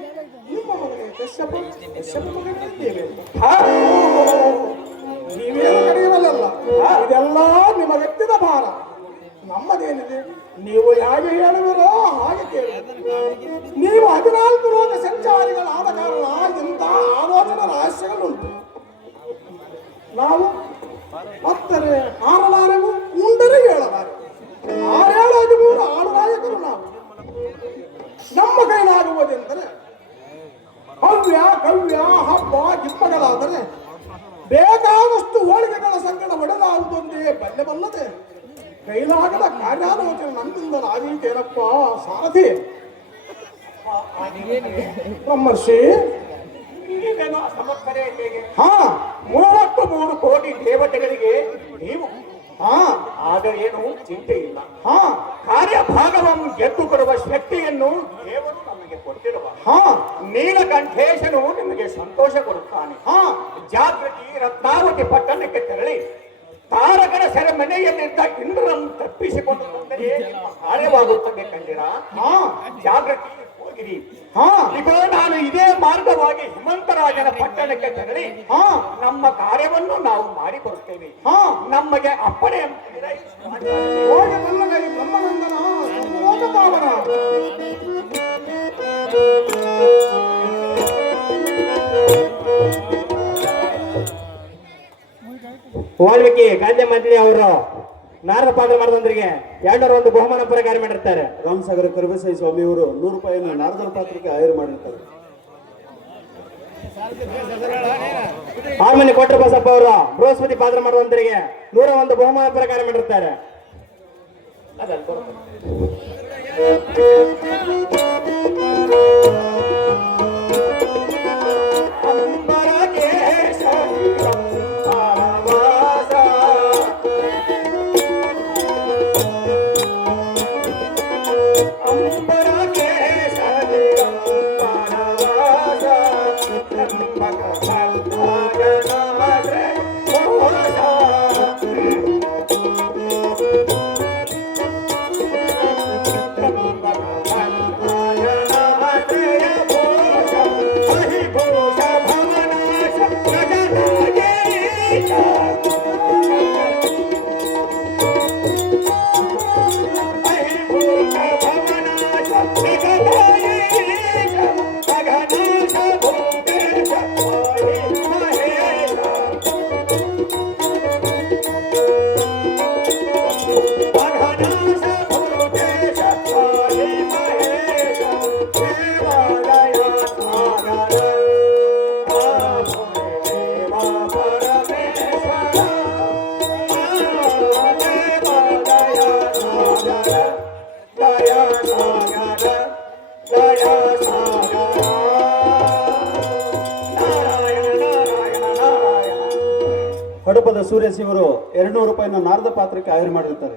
ನಿಮ್ಮ ಮಗನೇ ಕಶ್ಯಪ ಕಶ್ಯಪ ಮಗನಿದ್ದೇವೆ ಹಾ, ನೀವೇನು ಕರೆಯುವಲ್ಲ ಇದೆಲ್ಲ ನಿಮಗೆತ್ತಿದ ಭಾರ. ನಮ್ಮದೇನಿದೆ, ನೀವು ಹೇಗೆ ಹೇಳುವಿರೋ ಹಾಗೆ ಕೇಳಿ. ನೀವು 14 ಲೋಕ ಸಂಚಾರಿಗಳಾದ ಕಾರಣ ಇಂಥ ಆಲೋಚನಾ ರಹಸ್ಯಗಳುಂಟು. ನಾವು ಹತ್ತರೆ ಆರಲಾರೆವು, ಉಂಡರೆ ಹೇಳಲಾರೆ. 6-7-13 ಆಳು ನಾಯಕರು ನಾವು. ನಮ್ಮ ಕೈಲಾಗುವುದೆಂದರೆ ಹವ್ಯ ಕವ್ಯ ಹಬ್ಬ ಗಿಪ್ಪಗಳಾದರೆ ಬೇಕಾದಷ್ಟು ಹೋಳಿಗೆಗಳ ಸಂಗಡ ಒಡೆದಾಗುವುದೊಂದೇ ಬಲ್ಲೆ. ಕೈಲಾಗದ ಕಾರ್ಯಾಲೋಚನೆ ನಮ್ಮಿಂದ ಆಗೀತೇನಪ್ಪ ಸಾರಥಿ. ಬ್ರಹ್ಮರ್ಷಿ, ನೀವೇನೋ ಅಸಮರ್ಥರೇ ಹೇಗೆ? ಹಾ 33 ಕೋಟಿ ದೇವತೆಗಳಿಗೆ ನೀವು ಹಾ ಆದರೆ ಏನು ಚಿಂತೆ ಇಲ್ಲ. ಹಾ ಕಾರ್ಯಭಾಗವನ್ನು ಗೆದ್ದು ಕೊಡುವ ಶಕ್ತಿಯನ್ನು ದೇವರು ನಮಗೆ ಕೊಟ್ಟಿರುವ ಹಾ ನೀಲಕಂಠೇಶನು ನಿಮಗೆ ಸಂತೋಷ ಕೊಡುತ್ತಾನೆ. ಹಾ ಜಾಗೃತಿ ರತ್ನಾವತಿ ಪಟ್ಟಣಕ್ಕೆ ತೆರಳಿ ತಾರಕರ ಸೆರೆಮನೆಯಲ್ಲಿದ್ದ ಇಂದ್ರನನ್ನು ತಪ್ಪಿಸಿಕೊಂಡು ಬಂದರೆ ನಿಮ್ಮ ಕಾರ್ಯವಾಗುತ್ತದೆ ಕಂಡಿರ. ಹಾ ಜಾಗೃತಿ ಹೋಗಿರಿ. ಹಾ ಈಗ ನಾನು ಇದೇ ಮಾರ್ಗವಾಗಿ ಹಿಮಂತರಾಜನ ಪಟ್ಟಣಕ್ಕೆ ತೆರಳಿ ಹಾ ನಮ್ಮ ಕಾರ್ಯವನ್ನು ನಾವು ಮಾಡಿಕೊಡುತ್ತೇವೆ. ಹಾ ನಮಗೆ ಅಪ್ಪಣೆ ಅಂತಿದ್ರೆ ಹೋಗಿ ಬಲ್ಲಗೈ ಬ್ರಹ್ಮನಂದನ ಸರ್ವಲೋಕ ಪಾವನ. ವಾಲ್ಮೀಕಿ ಗಾಂಧಿ ಮಂತ್ರಿ ಅವರು ನಾರದ ಪಾತ್ರ ಮಾಡಿದವರಿಗೆ 201 ಬಹುಮಾನ ಪ್ರಕಾರ ಮಾಡಿರ್ತಾರೆ. ರಾಮಸಾಗರ ಕರಿಬಸೈ ಸ್ವಾಮಿಯವರು 100 ರೂಪಾಯಿಯನ್ನು ನಾರದರ ಪಾತ್ರಕ್ಕೆ ಆಯ್ಕೆ ಮಾಡಿರ್ತಾರೆ. ಆರ್ಮನಿ ಕೊಟ್ರ ಬಸಪ್ಪ ಅವರು ಬೃಹಸ್ಪತಿ ಪಾತ್ರ ಮಾಡುವಂತರಿಗೆ 101 ಬಹುಮಾನ ಪ್ರಕಾರ ಮಾಡಿರ್ತಾರೆ. ಹಡಪದ ಸೂರ್ಯಸಿವರು 200 ರೂಪಾಯಿನ ನಾರದ ಪಾತ್ರಕ್ಕೆ ಆಯ್ಕೆ ಮಾಡಿರ್ತಾರೆ.